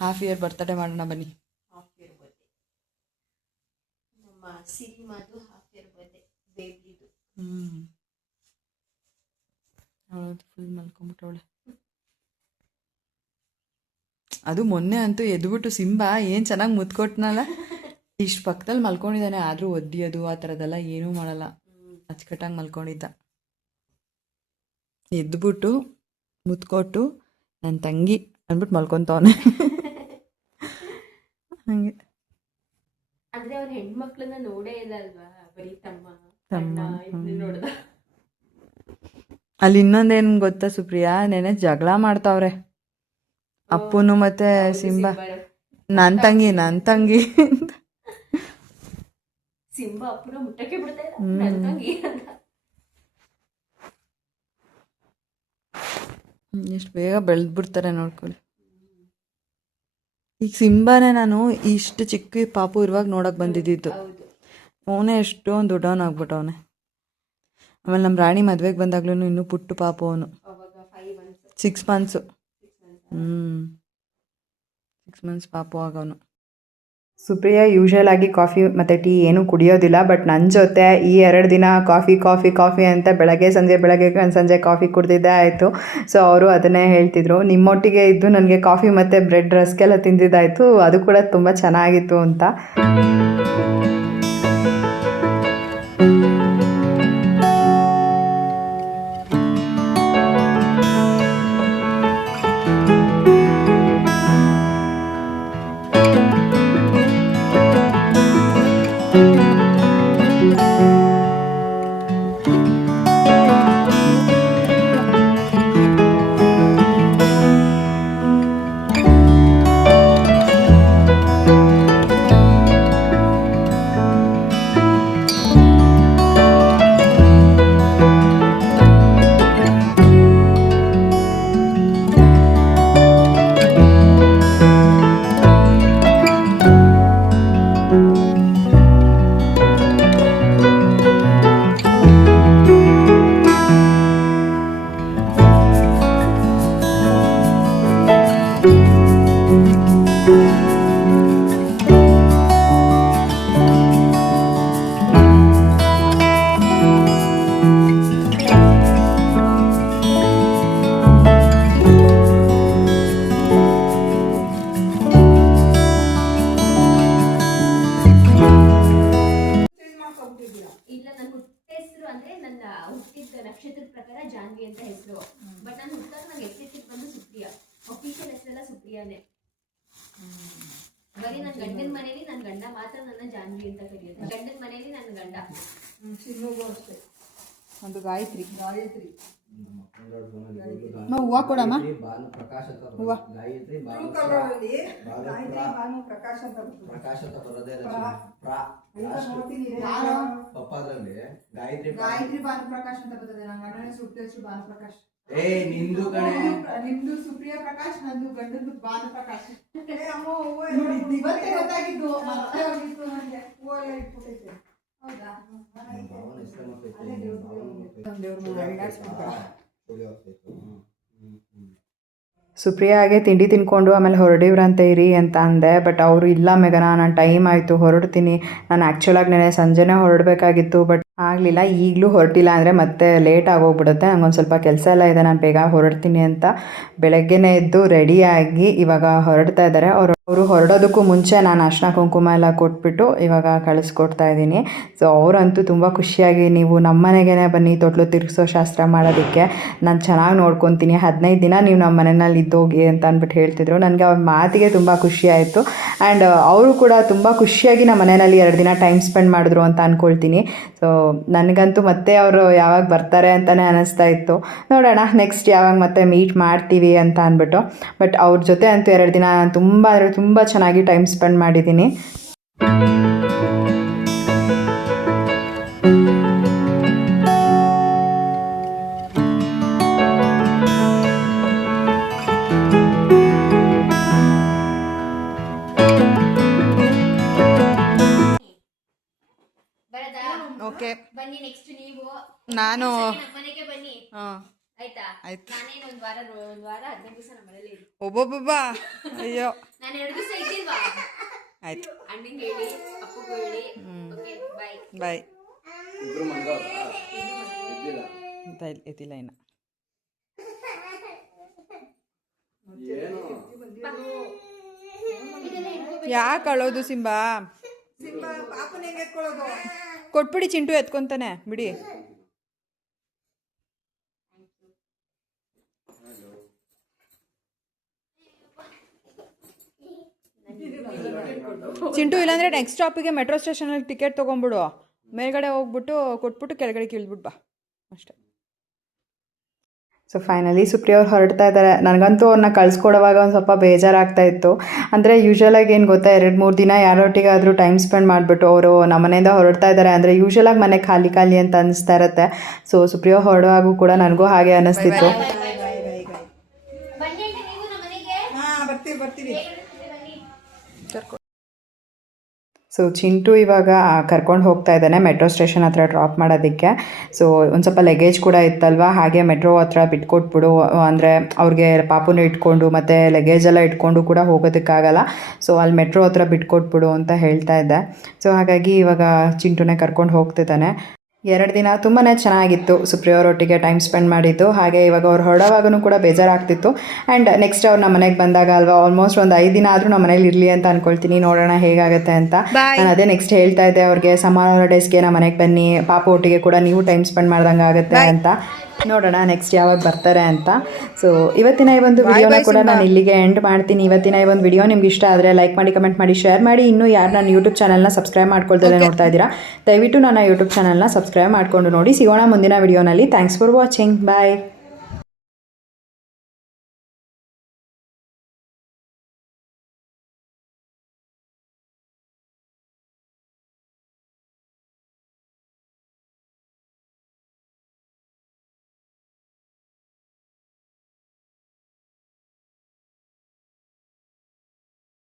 ಹಾಫ್ ಇಯರ್ ಬರ್ತಡೇ ಮಾಡೋಣ ಬನ್ನಿ. ಹಾಫ್ ಇಯರ್ ಬರ್ಡೇ ನಮ್ಮ ಸಿನಿಮಾದು, ಹಾಫ್ ಇಯರ್ ಬರ್ಡೇ ಬೇಬಿದು. ಅವಳದು ಫುಲ್ ಮಲ್ಕೊಂಬಿಟ್ಟವಳೆ. ಅದು ಮೊನ್ನೆ ಅಂತೂ ಎದ್ಬಿಟ್ಟು ಸಿಂಬಾ ಏನು ಚೆನ್ನಾಗಿ ಮುತ್ಕೊಟ್ನಲ್ಲ. ಇಷ್ಟು ಪಕ್ಕದಲ್ಲಿ ಮಲ್ಕೊಂಡಿದ್ದಾನೆ, ಆದರೂ ಒದ್ದಿಯೋದು ಆ ಥರದ್ದೆಲ್ಲ ಏನೂ ಮಾಡಲ್ಲ. ಅಚ್ಚುಕಟ್ಟಾಗಿ ಮಲ್ಕೊಂಡಿದ್ದ. ಎದ್ಬಿಟ್ಟು ಮುತ್ಕೊಟ್ಟು ನನ್ನ ತಂಗಿ ಅಂದ್ಬಿಟ್ಟು ಮಲ್ಕೊತವನೆ. ಹಂಗೆ ಅಂದ್ರೆ ಅವ್ರ ಹೆಣ್ಮಕ್ಳನ್ನ ನೋಡೇ ಇಲ್ಲ ಅಲ್ವಾ, ಬರೀ ತಮ್ಮ ನೋಡ್ದ. ಅಲ್ಲಿ ಇನ್ನೊಂದೇನು ಗೊತ್ತಾ ಸುಪ್ರಿಯಾ, ನೆನೆ ಜಗಳ ಮಾಡ್ತಾವ್ರೆ ಅಪ್ಪುನು ಮತ್ತೆ ಸಿಂಬಾ. ನನ್ನ ತಂಗಿ ಸಿಂಬಾ ಅಪ್ಪನ ಮುಟ್ಟಕ್ಕೆ ಬಿಡ್ತಾ ಇಲ್ಲ, ನನ್ ತಂಗಿ ಅಂತ. ಎಷ್ಟು ಬೇಗ ಬೆಳೆದ್ಬಿಡ್ತಾರೆ ನೋಡ್ಕೊಳ್ಳಿ. ಈಗ ಸಿಂಬಾನೇ ನಾನು ಇಷ್ಟು ಚಿಕ್ಕ ಪಾಪು ಇರುವಾಗ ನೋಡಕ್ ಬಂದಿದ್ದಿದ್ದು. ಅವನೇ ಎಷ್ಟೊಂದು ದೊಡ್ಡವನಾಗ್ಬಿಟ್ಟವನೆ. ಆಮೇಲೆ ನಮ್ಮ ರಾಣಿ ಮದ್ವೆಗೆ ಬಂದಾಗ್ಲೂ ಇನ್ನೂ ಪುಟ್ಟು ಪಾಪು ಅವನು. 6 ಮಂತ್ಸು. 6 ಮಂತ್ಸ್ ಪಾಪು ಆಗವನು. ಸುಪ್ರಿಯಾ ಯೂಶುವಲ್ ಆಗಿ ಕಾಫಿ ಮತ್ತು ಟೀ ಏನೂ ಕುಡಿಯೋದಿಲ್ಲ. ಬಟ್ ನನ್ನ ಜೊತೆ ಈ 2 ದಿನ ಕಾಫಿ ಅಂತ ಬೆಳಗ್ಗೆ ಸಂಜೆ ಕಾಫಿ ಕುಡ್ದಿದ್ದೇ ಆಯಿತು. ಸೊ ಅವರು ಅದನ್ನೇ ಹೇಳ್ತಿದ್ರು, ನಿಮ್ಮೊಟ್ಟಿಗೆ ಇದ್ದು ನನಗೆ ಕಾಫಿ ಮತ್ತು ಬ್ರೆಡ್ ರಸ್ಕ್ ಎಲ್ಲ ತಿಂದಿದ್ದಾಯಿತು, ಅದು ಕೂಡ ತುಂಬ ಚೆನ್ನಾಗಿತ್ತು ಅಂತ. ನಕ್ಷತ್ರದ ಪ್ರಕಾರ ಜಾನ್ವಿ ಅಂತ ಹೆಸರು. ಬಟ್ ನಾನು ಹುಟ್ಟಾಗ ನಂಗೆ ಹೆಸರು ಬಂದು ಸುಪ್ರಿಯಾ. ಅಫಿಷಿಯಲ್ ಹೆಸರೆಲ್ಲ ಸುಪ್ರಿಯಾನೇ. ಬರೀ ನನ್ನ ಗಂಡನ ಮನೇಲಿ ನನ್ನ ಗಂಡ ಮಾತ್ರ ನನ್ನ ಜಾನ್ವಿ ಅಂತ ಕರೆಯೋದು. ಗಂಡನ ಮನೇಲಿ ನನ್ನ ಗಂಡ. ಸಿನಿಮಾಗೂ ಅಷ್ಟೇ. ಒಂದು ಗಾಯತ್ರಿ ಹೂವು ಕೊಡಮ್ಮ ಹೂವು ಬ್ಲೂ ಕಲರಲ್ಲಿ ಗಾಯತ್ರಿ ಭಾನು ಪ್ರಕಾಶ್ ಅಂತ ಬರ್ತದೆ. ಗಾಯತ್ರಿ ಭಾನು ಪ್ರಕಾಶ್ ಅಂತ ಬರ್ತದೆ. ನನ್ನ ಗಂಡನ ಸುಪ್ರಿಯ ಭಾನು ಪ್ರಕಾಶ್. ನಿಮ್ದು ಸುಪ್ರಿಯ ಪ್ರಕಾಶ್, ನಂದು ಗಂಡಂದು ಭಾನು ಪ್ರಕಾಶ್. ಇವತ್ತೇ ಗೊತ್ತಾಗಿದ್ದು, ಮತ್ತೆ ಹೋಗಿತ್ತು ನನಗೆ. ಹೂವು ಎಲ್ಲ ಇಟ್ಬಿಟ್ಟೈತೆ. ಹೌದಾ? ಸುಪ್ರಿಯಾಗೆ ತಿಂಡಿ ತಿನ್ಕೊಂಡು ಆಮೇಲೆ ಹೊರಡಿವ್ರಂತೆ ಇರಿ ಅಂತ ಅಂದೆ. ಬಟ್ ಅವರು ಇಲ್ಲ ಮೇಘನಾ, ನಾನು ಟೈಮ್ ಆಯಿತು ಹೊರಡ್ತೀನಿ, ನಾನು ಆ್ಯಕ್ಚುಲಾಗಿ ನೆನೆ ಸಂಜೆನೇ ಹೊರಡಬೇಕಾಗಿತ್ತು, ಬಟ್ ಆಗಲಿಲ್ಲ. ಈಗಲೂ ಹೊರಟಿಲ್ಲ ಅಂದರೆ ಮತ್ತೆ ಲೇಟ್ ಆಗೋಗ್ಬಿಡುತ್ತೆ, ನನಗೊಂದು ಸ್ವಲ್ಪ ಕೆಲಸ ಎಲ್ಲ ಇದೆ, ನಾನು ಬೇಗ ಹೊರಡ್ತೀನಿ ಅಂತ ಬೆಳಗ್ಗೆನೇ ಎದ್ದು ರೆಡಿಯಾಗಿ ಇವಾಗ ಹೊರಡ್ತಾ ಇದ್ದಾರೆ. ಅವರು ಹೊರಡೋದಕ್ಕೂ ಮುಂಚೆ ನಾನು ಅರ್ಶಿನ ಕುಂಕುಮ ಎಲ್ಲ ಕೊಟ್ಬಿಟ್ಟು ಇವಾಗ ಕಳಿಸ್ಕೊಡ್ತಾ ಇದ್ದೀನಿ. ಸೊ ಅವರಂತೂ ತುಂಬ ಖುಷಿಯಾಗಿ, ನೀವು ನಮ್ಮ ಮನೆಗೇ ಬನ್ನಿ ತೊಟ್ಲು ತಿರುಗಿಸೋ ಶಾಸ್ತ್ರ ಮಾಡೋದಕ್ಕೆ, ನಾನು ಚೆನ್ನಾಗಿ ನೋಡ್ಕೊತೀನಿ, 15 ದಿನ ನೀವು ನಮ್ಮ ಮನೆಯಲ್ಲಿ ಇದ್ದೋಗಿ ಅಂತ ಅಂದ್ಬಿಟ್ಟು ಹೇಳ್ತಿದ್ರು. ನನಗೆ ಅವ್ರ ಮಾತಿಗೆ ತುಂಬ ಖುಷಿ ಆಯಿತು. ಆ್ಯಂಡ್ ಅವರು ಕೂಡ ತುಂಬ ಖುಷಿಯಾಗಿ ನಮ್ಮ ಮನೆಯಲ್ಲಿ 2 ದಿನ ಟೈಮ್ ಸ್ಪೆಂಡ್ ಮಾಡಿದ್ರು ಅಂತ ಅಂದ್ಕೊಳ್ತೀನಿ. ಸೊ ನನಗಂತೂ ಮತ್ತೆ ಅವರು ಯಾವಾಗ ಬರ್ತಾರೆ ಅಂತಲೇ ಅನ್ನಿಸ್ತಾ ಇತ್ತು. ನೋಡೋಣ ನೆಕ್ಸ್ಟ್ ಯಾವಾಗ ಮತ್ತೆ ಮೀಟ್ ಮಾಡ್ತೀವಿ ಅಂತ ಅಂದ್ಬಿಟ್ಟು. ಬಟ್ ಅವ್ರ ಜೊತೆ ಅಂತೂ 2 ದಿನ ತುಂಬ ಚೆನ್ನಾಗಿ ಟೈಮ್ ಸ್ಪೆಂಡ್ ಮಾಡಿದ್ದೀನಿ. ಓಕೆ ಬನ್ನಿ. ನೆಕ್ಸ್ಟ್ ನೀವು ನಾನು ಮನೆಗೆ ಬನ್ನಿ ಆಯ್ತಾ? ಆಯ್ತು. ನಾನೇನು ಒಂದು ವಾರ 15 ದಿವಸ ನಮ್ಮ ಮನೇಲಿ ಇರು. ಒಬ್ಬೊಬ್ಬ ಅಯ್ಯೋ ನಾನು 2 ದಿವಸ ಇದ್ದೀಲ್ವಾ? ಆಯ್ತು, ಅಣ್ಣಂಗೆ ಹೇಳಿ, ಅಪ್ಪಗೂ ಹೇಳಿ. ಓಕೆ ಬಾಯ್ ಬಾಯ್. ಎದ್ದಿಲ್ಲ ಇನ್ನು. ಯಾಕೆ ಅಳೋದು ಸಿಂಬಾ? ಪಾಪನ ಹೆಂಗೆ ಎತ್ಕೊಳ್ಳೋದು? ಕೊಟ್ಬಿಡಿ, ಚಿಂಟು ಎತ್ಕೊಂತಾನೆ ಬಿಡಿ. ಚಿಂಟು ಇಲ್ಲಾಂದರೆ ನೆಕ್ಸ್ಟ್ ಸ್ಟಾಪಿಗೆ ಮೆಟ್ರೋ ಸ್ಟೇಷನಲ್ಲಿ ಟಿಕೆಟ್ ತೊಗೊಂಬಿಡು, ಮೇಲ್ಗಡೆ ಹೋಗ್ಬಿಟ್ಟು ಕೊಟ್ಬಿಟ್ಟು ಕೆಳಗಡೆ ಇಳಿದ್ಬಿಟ್ಟು ಬಾ ಅಷ್ಟೇ. ಸೊ ಫೈನಲಿ ಸುಪ್ರಿಯ ಅವ್ರು ಹೊರಡ್ತಾ ಇದ್ದಾರೆ. ನನಗಂತೂ ಅವ್ರನ್ನ ಕಳಿಸ್ಕೊಡುವಾಗ ಒಂದು ಸ್ವಲ್ಪ ಬೇಜಾರಾಗ್ತಾ ಇತ್ತು. ಅಂದರೆ ಯೂಶ್ವಲಾಗಿ ಏನು ಗೊತ್ತಾ, 2-3 ದಿನ ಯಾರೊಟ್ಟಿಗಾದರೂ ಟೈಮ್ ಸ್ಪೆಂಡ್ ಮಾಡಿಬಿಟ್ಟು ಅವರು ನಮ್ಮ ಮನೆಯಿಂದ ಹೊರಡ್ತಾ ಇದ್ದಾರೆ ಅಂದರೆ ಯೂಶ್ವಲಾಗಿ ಮನೆ ಖಾಲಿ ಖಾಲಿ ಅಂತ ಅನ್ನಿಸ್ತಾ ಇರುತ್ತೆ. ಸೊ ಸುಪ್ರಿಯ ಹೊರಡುವಾಗೂ ಕೂಡ ನನಗೂ ಹಾಗೆ ಅನ್ನಿಸ್ತಿತ್ತು. ಬನ್ನಿ ಅಂತ ನೀವು ನಮ್ಮ ಮನೆಗೆ. ಬರ್ತೀವಿ. ಸೊ ಚಿಂಟು ಇವಾಗ ಕರ್ಕೊಂಡು ಹೋಗ್ತಾ ಇದ್ದಾನೆ ಮೆಟ್ರೋ ಸ್ಟೇಷನ್ ಹತ್ರ ಡ್ರಾಪ್ ಮಾಡೋದಕ್ಕೆ. ಸೊ ಒಂದು ಸ್ವಲ್ಪ ಲಗೇಜ್ ಕೂಡ ಇತ್ತಲ್ವ, ಹಾಗೆ ಮೆಟ್ರೋ ಹತ್ರ ಬಿಟ್ಕೊಟ್ಬಿಡು, ಅಂದರೆ ಅವ್ರಿಗೆ ಪಾಪುನ ಇಟ್ಕೊಂಡು ಮತ್ತು ಲಗೇಜ್ ಎಲ್ಲ ಇಟ್ಕೊಂಡು ಕೂಡ ಹೋಗೋದಕ್ಕಾಗಲ್ಲ, ಸೊ ಅಲ್ಲಿ ಮೆಟ್ರೋ ಹತ್ರ ಬಿಟ್ಕೊಟ್ಬಿಡು ಅಂತ ಹೇಳ್ತಾ ಇದ್ದೆ. ಸೊ ಹಾಗಾಗಿ ಇವಾಗ ಚಿಂಟುನೇ ಕರ್ಕೊಂಡು ಹೋಗ್ತಿದ್ದಾನೆ. 2 ದಿನ ತುಂಬಾ ಚೆನ್ನಾಗಿತ್ತು ಸುಪ್ರಿಯವರೊಟ್ಟಿಗೆ ಟೈಮ್ ಸ್ಪೆಂಡ್ ಮಾಡಿದ್ದು. ಹಾಗೆ ಇವಾಗ ಅವ್ರು ಹೊರಡುವಾಗೂ ಕೂಡ ಬೇಜಾರಾಗ್ತಿತ್ತು. ಆ್ಯಂಡ್ ನೆಕ್ಸ್ಟ್ ಅವ್ರು ನಮ್ಮ ಮನೆಗೆ ಬಂದಾಗ ಅಲ್ವಾ, ಆಲ್ಮೋಸ್ಟ್ ಒಂದು 5 ದಿನ ಆದರೂ ನಮ್ಮ ಮನೇಲಿ ಇರಲಿ ಅಂತ ಅಂದ್ಕೊಳ್ತೀನಿ. ನೋಡೋಣ ಹೇಗಾಗುತ್ತೆ ಅಂತ. ನಾನು ಅದೇ ನೆಕ್ಸ್ಟ್ ಹೇಳ್ತಾ ಇದ್ದೆ ಅವ್ರಿಗೆ, ಸಮ್ಮರ್ ಹಾಲಿಡೇಸ್ಗೆ ನಮ್ಮ ಮನೆಗೆ ಬನ್ನಿ, ಪಾಪ ಒಟ್ಟಿಗೆ ಕೂಡ ನೀವು ಟೈಮ್ ಸ್ಪೆಂಡ್ ಮಾಡ್ದಂಗೆ ಆಗುತ್ತೆ ಅಂತ. ನೋಡೋಣ ನೆಕ್ಸ್ಟ್ ಯಾವಾಗ ಬರ್ತಾರೆ ಅಂತ. ಸೊ ಇವತ್ತಿನ ಈ ಒಂದು ವಿಡಿಯೋನ ಕೂಡ ನಾನು ಇಲ್ಲಿಗೆ ಎಂಡ್ ಮಾಡ್ತೀನಿ. ಇವತ್ತಿನ ಈ ಒಂದು ವಿಡಿಯೋ ನಿಮ್ಗೆ ಇಷ್ಟ ಆದರೆ ಲೈಕ್ ಮಾಡಿ, ಕಮೆಂಟ್ ಮಾಡಿ, ಶೇರ್ ಮಾಡಿ. ಇನ್ನೂ ಯಾರು ನನ್ನ ಯೂಟ್ಯೂಬ್ ಚಾನಲ್ನ ಸಬ್ಸ್ಕ್ರೈಬ್ ಮಾಡ್ಕೊಳ್ತಾರೆ ನೋಡ್ತಾ ಇದ್ದೀರಾ, ದಯವಿಟ್ಟು ನನ್ನ ಯೂಟ್ಯೂಬ್ ಚಾನಲ್ನ ಸಬ್ಸ್ಕ್ರೈಬ್ ಮಾಡಿಕೊಂಡು ನೋಡಿ. ಸಿಗೋಣ ಮುಂದಿನ ವಿಡಿಯೋನಲ್ಲಿ. Thanks for watching. ಬಾಯ್.